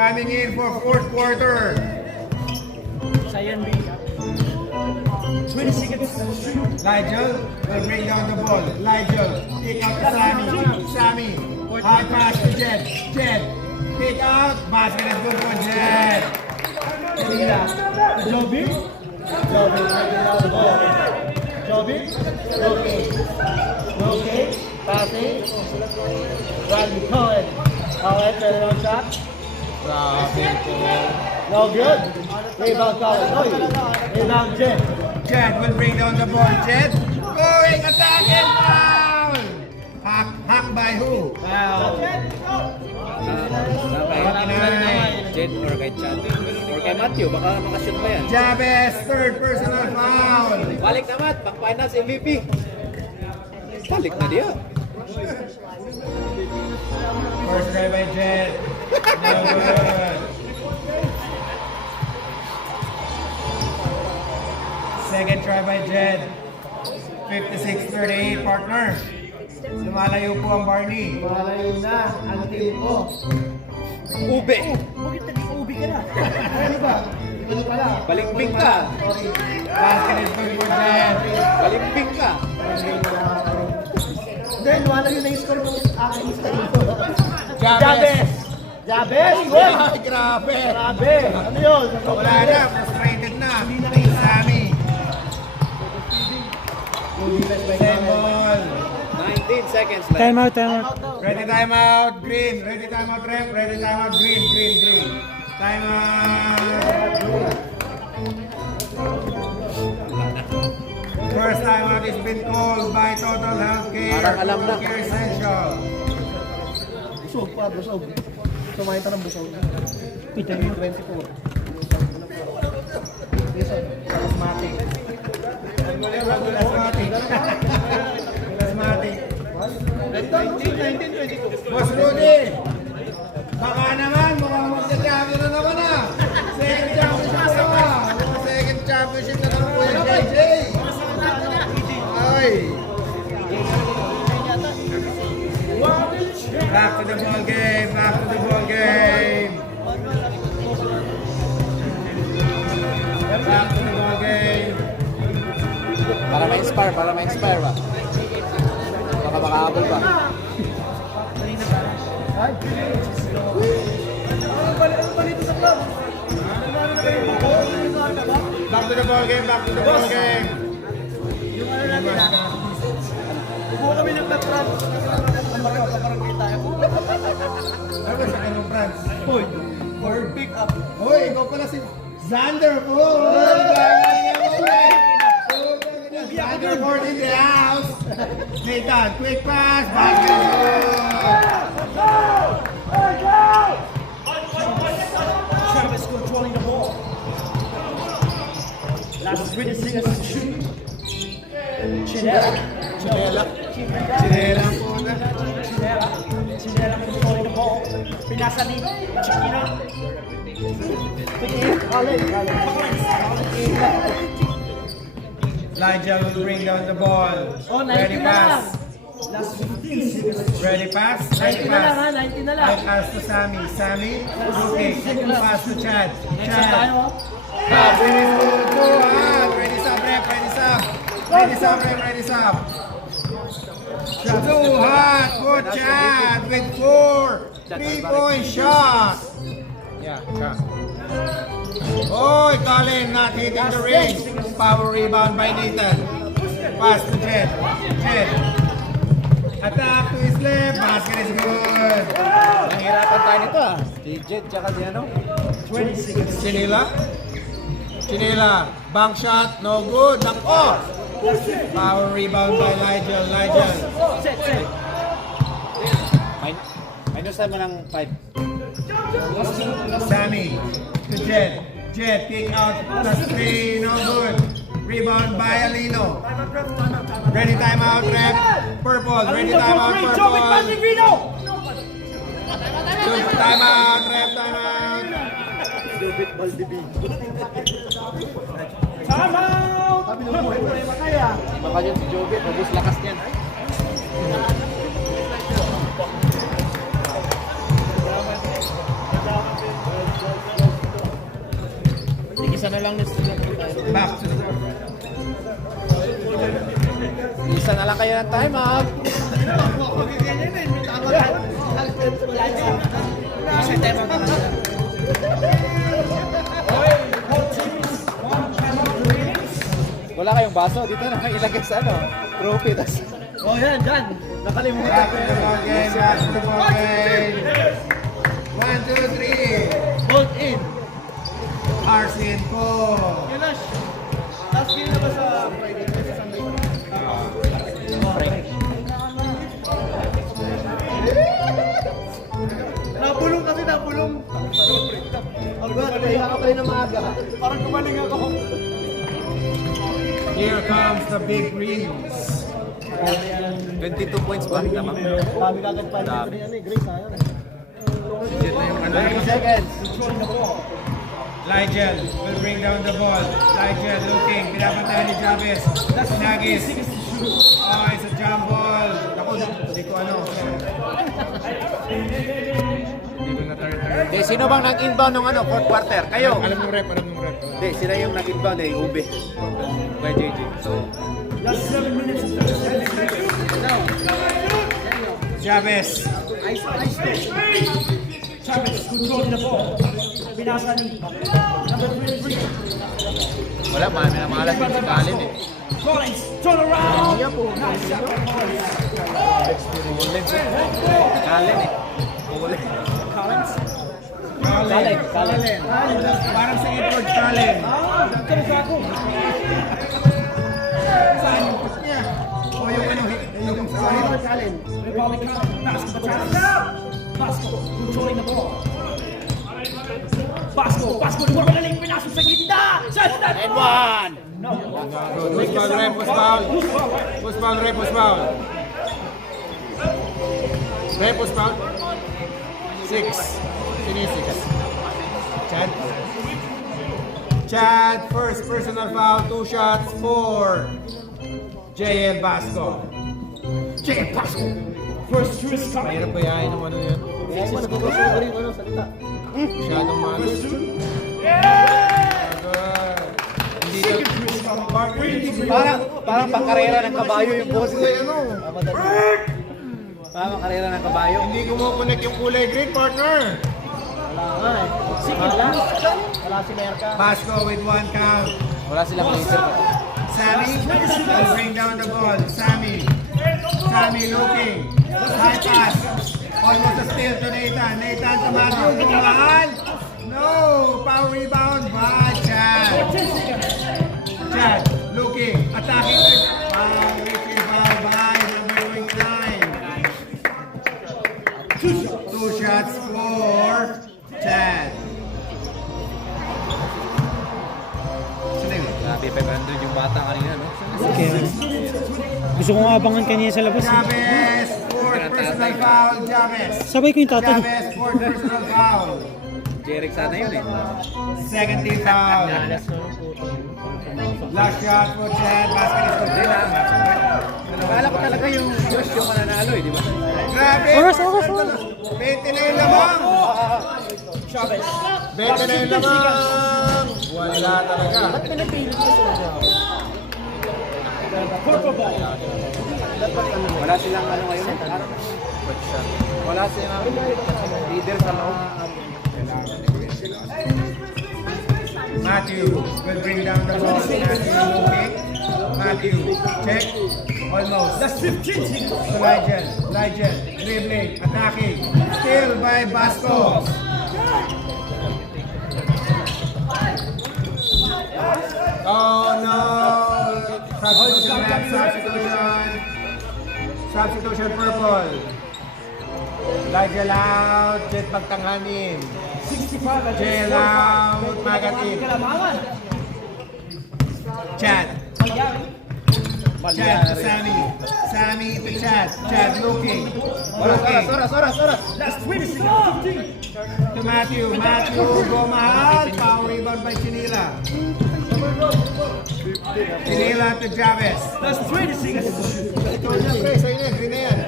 Coming in for fourth quarter. Sayan B. 20 seconds. Nigel will bring down the ball. Nigel, pick out to Sammy. Sammy, high pass to Jed. Jed, pick out. Basket is good for Jed. Joby. Joby. Joby. Okay. Okay. Passing. Randy Cohen. Alright, turnaround shot. Grabe po. No good. Rebound Cohen. Rebound Jed. Jed will bring down the ball. Jed, going, attack, and foul. Hack by who? Jed or kay Chad. Or kay Matthew, baka makashoot pa yan. Chavez, third personal foul. Balik naman, pang finals MVP. Balik na diya. First try by Jed. No good. Second try by Jed. 56-38, partner. Lumalayo po ang Barney. Malayo na ang team ko. Ube. Bakit naging ubi ka na? Ano ba? Ano pala? Balimbing ka. Basket is good for Jed. Balimbing ka. Then, wala yun na yung score ng aking style ko. Chavez. Jabez! Ay, grabe. Grabe! Ano yun? Wala na, frustrated na. Sammy. Same ball. 19 seconds left. Time out, time out. Ready time out, green. Ready time out, ref. Ready time out, green, green, green. Time out. First time out has been called by Total Healthcare. Parang alam na. Total Care Essential. Busog pa, busog. Sumayin ka ng busog. Pita 24. Asthmatic. Asthmatic. Asthmatic. Boss Rudy, baka naman, mukhang magsa-champion na naman ah. Second championship na naman. Second championship na naman po yung JJ. Ay. Back to the ball game, back to the ball game. Back to the ball game. Para ma-inspire ba? Baka makahabol pa. Back to the ball game, back to the ball game. Buo kami ng background. Ano ba sa kanong France? Hoy, for pick up. Hoy, ikaw pala si Xander po. Xander Ford in the house. Nathan, quick pass. Basket. Travis controlling the ball. Last 20 seconds to shoot. Chinela. Chinela. Chinela po na. Chinela controlling the ball. Pinasa ni Chiquina. Elijah will bring down the ball. Oh, 90 Ready na lang. pass. Last 15 seconds. Ready pass. 90 na lang ha, 90 na lang. Right pass to Sammy. Sammy. Okay. Pass to Chad. Next up tayo ha. Pass. Go on. Ready sub, rep. Ready sub. Ready sub, rep. Ready sub. Too hot for Chad with 4 3-point shots. Yeah, shot. Oh, Colin not hitting the ring. Power rebound by Nathan. Pass to Jed. Jed. Attack to his left. Basket is good. Nahihirapan tayo nito ah. Si Jed tsaka si ano? 20 seconds. Chinela. Chinela. Bank shot. No good. Nako. Power rebound by Nigel. Nigel. Set, set. Minus time mo ng 5. Sammy to Jed. Jed kick out. Plus 3. No good. Rebound by Alino. Ready timeout, ref. Purple. Ready timeout, purple. Timeout, ref, timeout. Baka yun si Joby, ubus lakas niyan. Isa na lang Back to the court. Isa na lang kayo ng time up. Wala kayong baso, dito na kayo ilagay sa ano, trophy. Oh, yan, dyan. Nakalimutan Back ko to the yan. ball game, back to the ball game. 1, 2, 3. Hold in. Arsin po. Kailash. Last game na ba sa Friday? Sa Sunday? Napulong kasi, napulong. Ang ganda, kaya ka pa rin ng maaga. Parang kumaling ako. Here comes the big rings. 22 points ba? Tama? Sabi kagad pa rin yan eh, Grace, sayang. 30 seconds. Ligel will bring down the ball. Ligel looking. Pinapantayan ni Chavez. Nagis. Oh, it's a jump ball. Ako, hindi ko ano. Hindi ko na turn. Okay, sino bang nag-inbound ng ano, fourth quarter? Kayo? Alam mo rep, alam mo rep. Hindi, sila yung nag-inbound eh, Ube. Kaya JJ. So, Chavez. Chavez, control na po. Binasa ni number 23. wala, marami na mga alas yung si Kalin eh. Collins, turn around. Nice shot. Kalin eh. Ulit. Collins. Kallen. Parang sa Edward Kallen. Dito na sa ako. Saan yung push niya? O yung ano, yung sa Edward Allen. Republican basketball challenge. Basco, controlling the ball. Basco, lugar magaling pinasok sa gitna. Shot that. And one! No. Push foul, rep, push foul. Push foul, rep, push foul. Rep, push foul. 6. Sino yung 6? Chad? Chad, first personal foul, 2 shots, 4. JL Basco. JL Basco. First choice coming. Mahirap ba yain ng ano yan? Kaya mo nagpapasulo rin ano, salita. Masyadong malas. Hindi Parang pangkarera ng kabayo yung boss. ano? Parang karera ng kabayo. Hindi kumukunik yung kulay green, partner. Wala nga eh. Sige lang. Wala si Merka. Basco with 1 count. Wala silang laser. Sammy will bring down the ball. Sammy looking. High pass. Almost a steal to Nathan. Nathan to Matthew. Gumahan. No. Power rebound by Chad. Chad looking. Attacking. Power rebound by number 9. 2 shots for Chad. Sino yun? Grabe, 500 yung bata kanina, no? Okay. Gusto ko nga abangan kanina sa labas. Chavez, fourth personal foul, Chavez. Sabay ko yung tatanong. Chavez, fourth personal foul. Jeric sana yun eh. Second team foul. Last shot for Chad, basket is good. Akala ko talaga yung Josh yung mananalo eh, di ba? Grabe! Oras. 20 na yung lamang! Chavez. 20 na yung lamang! Wala talaga. Purple ball. Wala silang ano ngayon eh. Wala silang leader sa loob. Matthew will bring down the ball. Matthew, check. Almost. That's 15 seconds. To Ligel, dribbling, attacking. Still by Basco. Oh no! Substitution purple. Ligel out, Jet pagtanghanin. 65. Jail out, Magatin. Kalamangan. Chad, Chad to Sammy. Sammy to Chad. Chad looking. Looking. Last 20 seconds. To Matthew. Matthew, go mahal. Power rebound by Chinila. Chinila to Javes. Last 20 seconds. Ito niya, pre. Sa'yo na. Green na yan.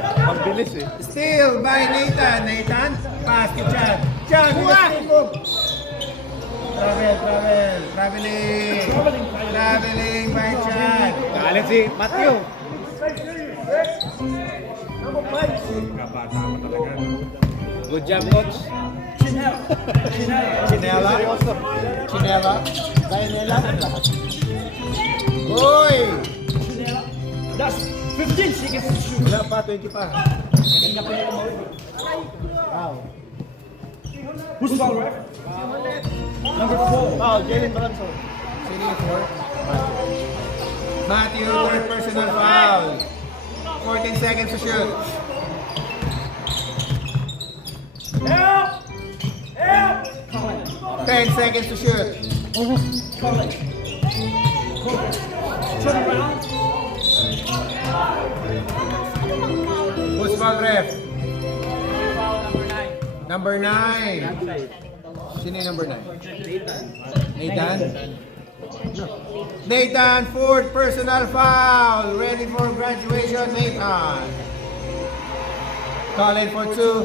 Steal by Nathan. Nathan, pass to Chad. Chad, with the steal move. Traveling by Chad. Galit si Matthew. Good job, coach. Chinela. Uy! Last 15 seconds. Wala pa, 20 pa. Who's foul, ref? Number 4. Foul, Jalen Bronson. Sino yung 4? Matthew, third personal foul. 14 seconds to shoot. Help! 10 seconds to shoot. Turn around. Who's foul, ref? Number 9. Sino yung number 9? Nathan? Nathan, fourth personal foul. Ready for graduation, Nathan. Calling for 2.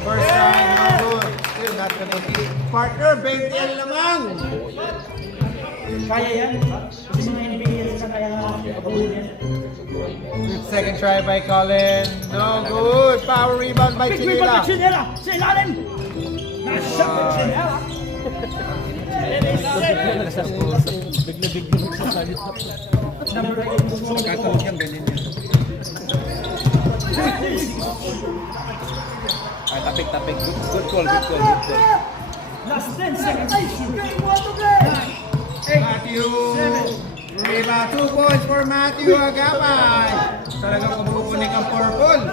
First try, no good. Still not connected. Partner, 20 yan lamang. Kaya yan. Kasi mga NBA sa kaya kapabulin yan. Second try by Colin. No good. Power rebound by Quick rebound Chinela. by Chinela. Sa ilalim. Nice shot by Chinela. Number 8. Kakawag yan, ganyan yan. Ay, tapik. Good call. Last 10 seconds. Matthew. Rebound. 2 points for Matthew Agapay. Talagang kumukunik ang purple.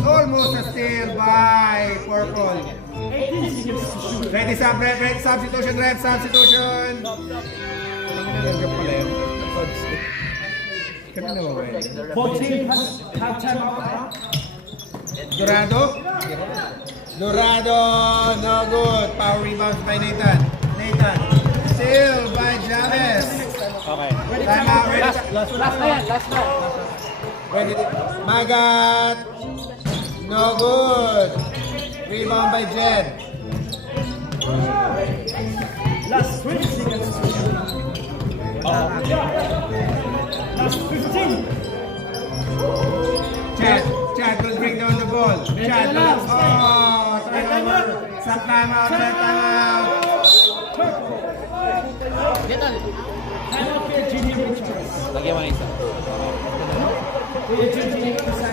Almost a steal by purple. 18 seconds to shoot. Ready substitution, red substitution. Nandiyan pala yun. Kanina ba ba yun? 14 halftime out. Dorado, no good. Power rebounds by Nathan. Steal by James. Okay. Time out, ready. Last na yan. Ready. Magat. No good. Rebound by Jed. Last 20 seconds to shoot. Last 15. Chad will bring down the ball. Chad will. Oh, turnover. Some time out. Timeout kay Jimmy Richards. Lagyan mo na isa. Kuya Jimmy Richards.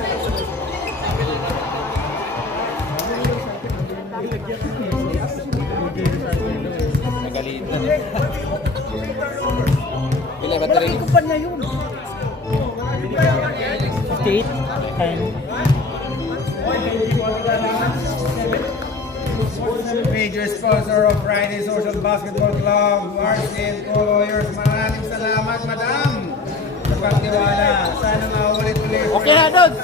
Nagalitan eh. Pila ba tayo? Kumpanya yun. State. Ayun. Major sponsor of Friday Social Basketball Club, Marcin Coloyers. Maraming salamat, madam, sa pagtiwala. Sana maulit-ulit. Okay na, Dod.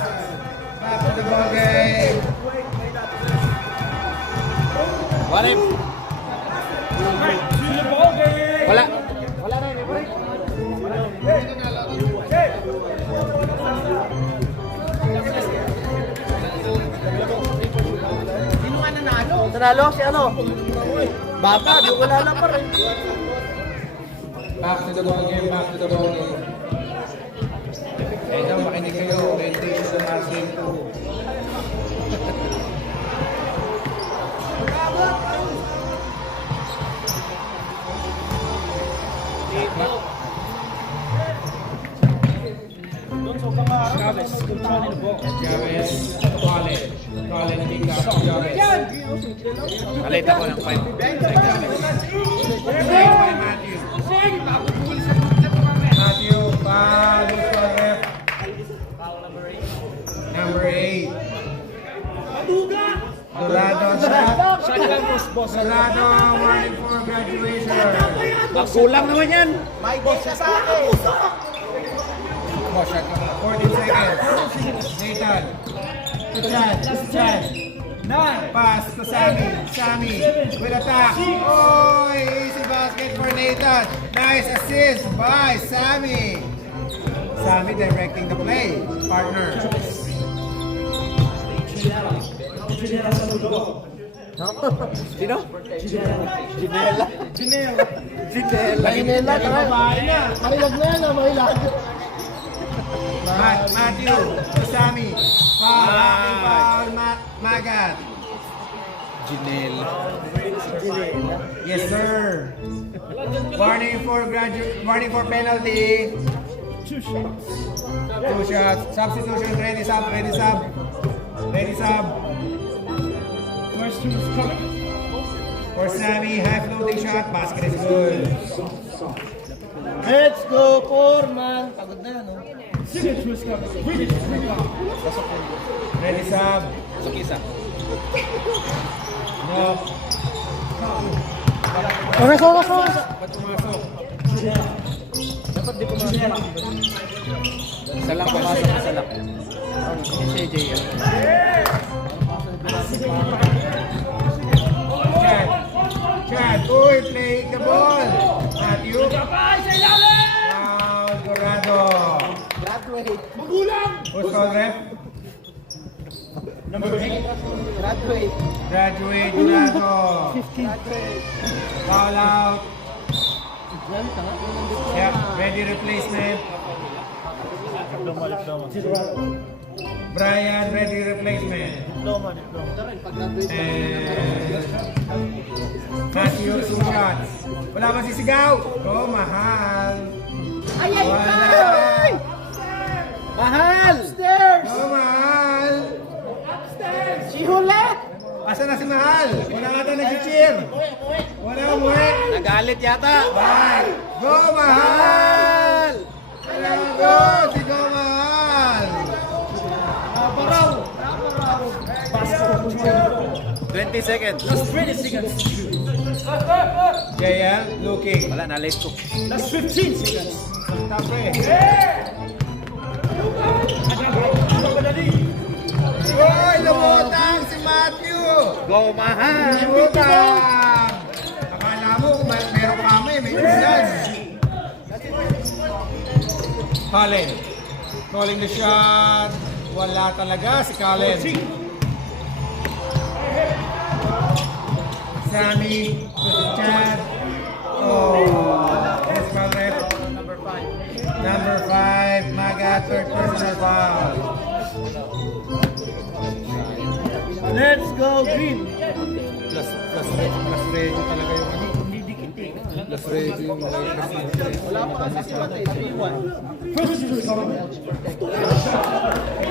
Back to the ball game. What if? Wala. Wala na yun. Nanalo si ano? Bata, di ko wala pa rin. Back to the ball game. Kaya daw makinig kayo. Orientation sa Marcin ko. Chavez controlling the ball. James, Colin, naging gas. James. Alita ko ng 5. Matthew, foul. Who's foul, ref? Number 8. Dorado, warning for graduation. Kulang naman yan. May boss siya sa akin. shot ka. 14 seconds. Nathan. To Chad. Chad. 9. Pass to Sammy. Sammy with attack. Oh, easy basket for Nathan. Nice assist by Sammy. Sammy directing the play. Partner. Sino? Ginela. Ginela, babae na. Mahilag na yan, mahilag. Matthew to Sammy. Foul. Magat. Ginela. Yes, sir. Warning for penalty. 2 shots. 2 shots. Substitution. Ready sub. First two is coming. For Sammy, high floating shot. Basket is good. Let's go, Foreman. Pagod na, no? Second two is coming. British rebound. Ready sub. Sukisa. No. Okay, so. Ba't pumasok? Dapat di pumasok. Isa lang pumasok, isa lang. Si AJ yan. Chad. Uy, playing the ball. Matthew. Foul, Dorado. Who's called ref? Number 8. Graduate, Dorado. Foul out. Yeah, ready replacement. Brian, ready replacement. And Matthew, 2 shots. Wala masisigaw. Oh, mahal. Wala. Mahal! Oh, mahal. Si Hulet! Asa na si Mahal? Wala nga tayo nag-cheer. Wala umuwi. Nagalit yata. Bye. Go, Mahal. Go, si Go, Mahal. 20 seconds. Last 20 seconds. JL, looking. Wala, na-late ko. Last 15 seconds. Tapre. Agad. Hoy, lumutang si Matthew. Go, Mahal! Lumutang. Akala mo kung meron kami, may ulan. Colin. Calling the shot. Wala talaga si Colin. Sammy to Chad. Oh, yes, foul ref. Number 5, Maga, third personal foul. Let's go, Green! Plus radio talaga yung ano. Plus ready yung mga Wala pa kasi si Matay, 3-1. First two is coming.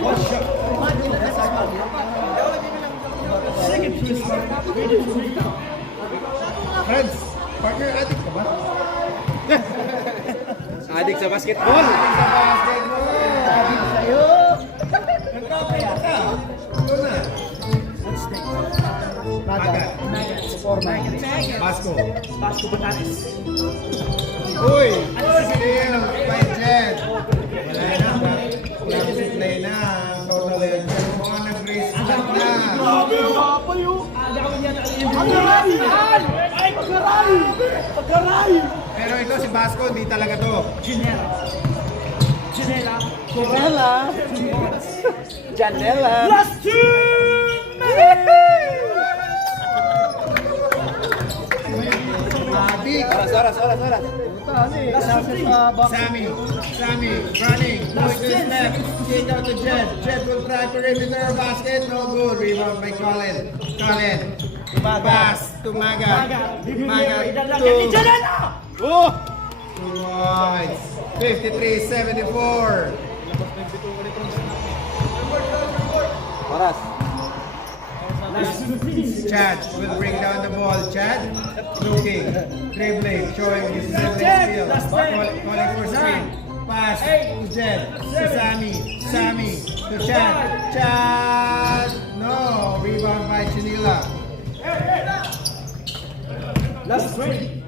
One shot. Second two is coming. British rebound. Friends, partner addict ka ba? Adik sa basketball. Sa basketball. Sa'yo! Nagkapaya ka. Ito na. Maga. Foreman. Basco. Basco Batanes. Uy! Steal by Jet. Wala na. Lapis play na. Total legend. Mga nag-race stop na. Pero ito si Basco, hindi talaga to. Ginela. Janela. Last 2 Matik. Oras. Sammy, running, going to his left, kick out to Jet. Jet will try perimeter basket, no good. Rebound by Colin. Pass to Maga. Maga to Oh! 2 points. 53-74. Oras. Chad will bring down the ball. Chad looking, dribbling, showing his dribbling skill. Calling for screen. Pass to Jet. To Sammy to Chad. No, rebound by Chinila. Last 20.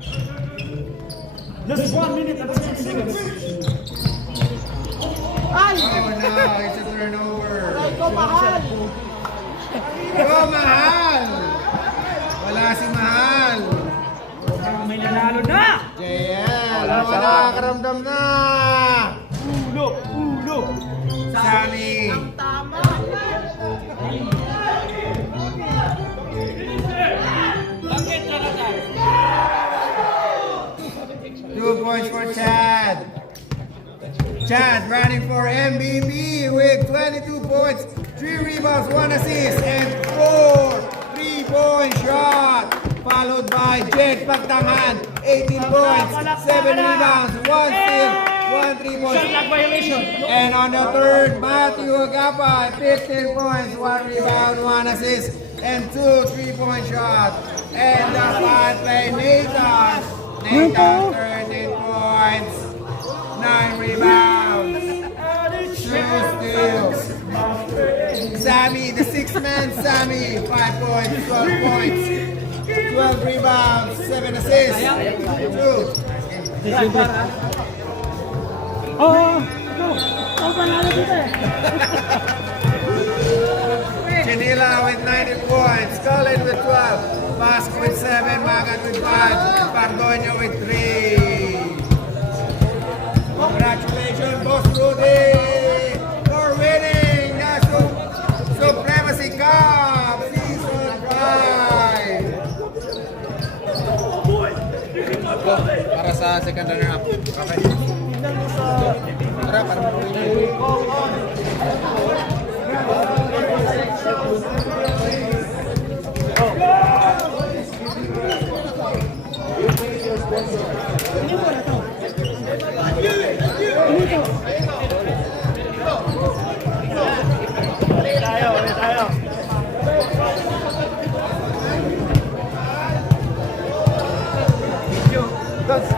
Just 1 minute and 10 seconds. now. It's a turnover. Go, Mahal! Wala si Mahal. May nanalo na! JL, nakakaramdam na. Ulo! Sammy. Tama! 2 points for Chad. Chad running for MVP with 22 points, 3 rebounds, 1 assist, and 4 3-point shot. Followed by Jed Pagtangan, 18 points, 7 rebounds, 1 steal, 1 3-point shot. And on the third, Matthew Agapay, 15 points, 1 rebound, 1 assist, and 2 3-point shots. And the 5-play Nathan. Nathan, 13 points, 9 rebounds, 2 steals. Sammy, the 6th man, Sammy, 5 points, 12 points, 12 rebounds, 7 assists, 2. Oh, Chinila with 90 points, Colin with 12, Basco with 7, Magat with 5, Pardoño with 3. Congratulations, Boss Rudy, for winning the Supremacy Cup Season 5. Para sa second runner-up. Okay. Tara, para Guys,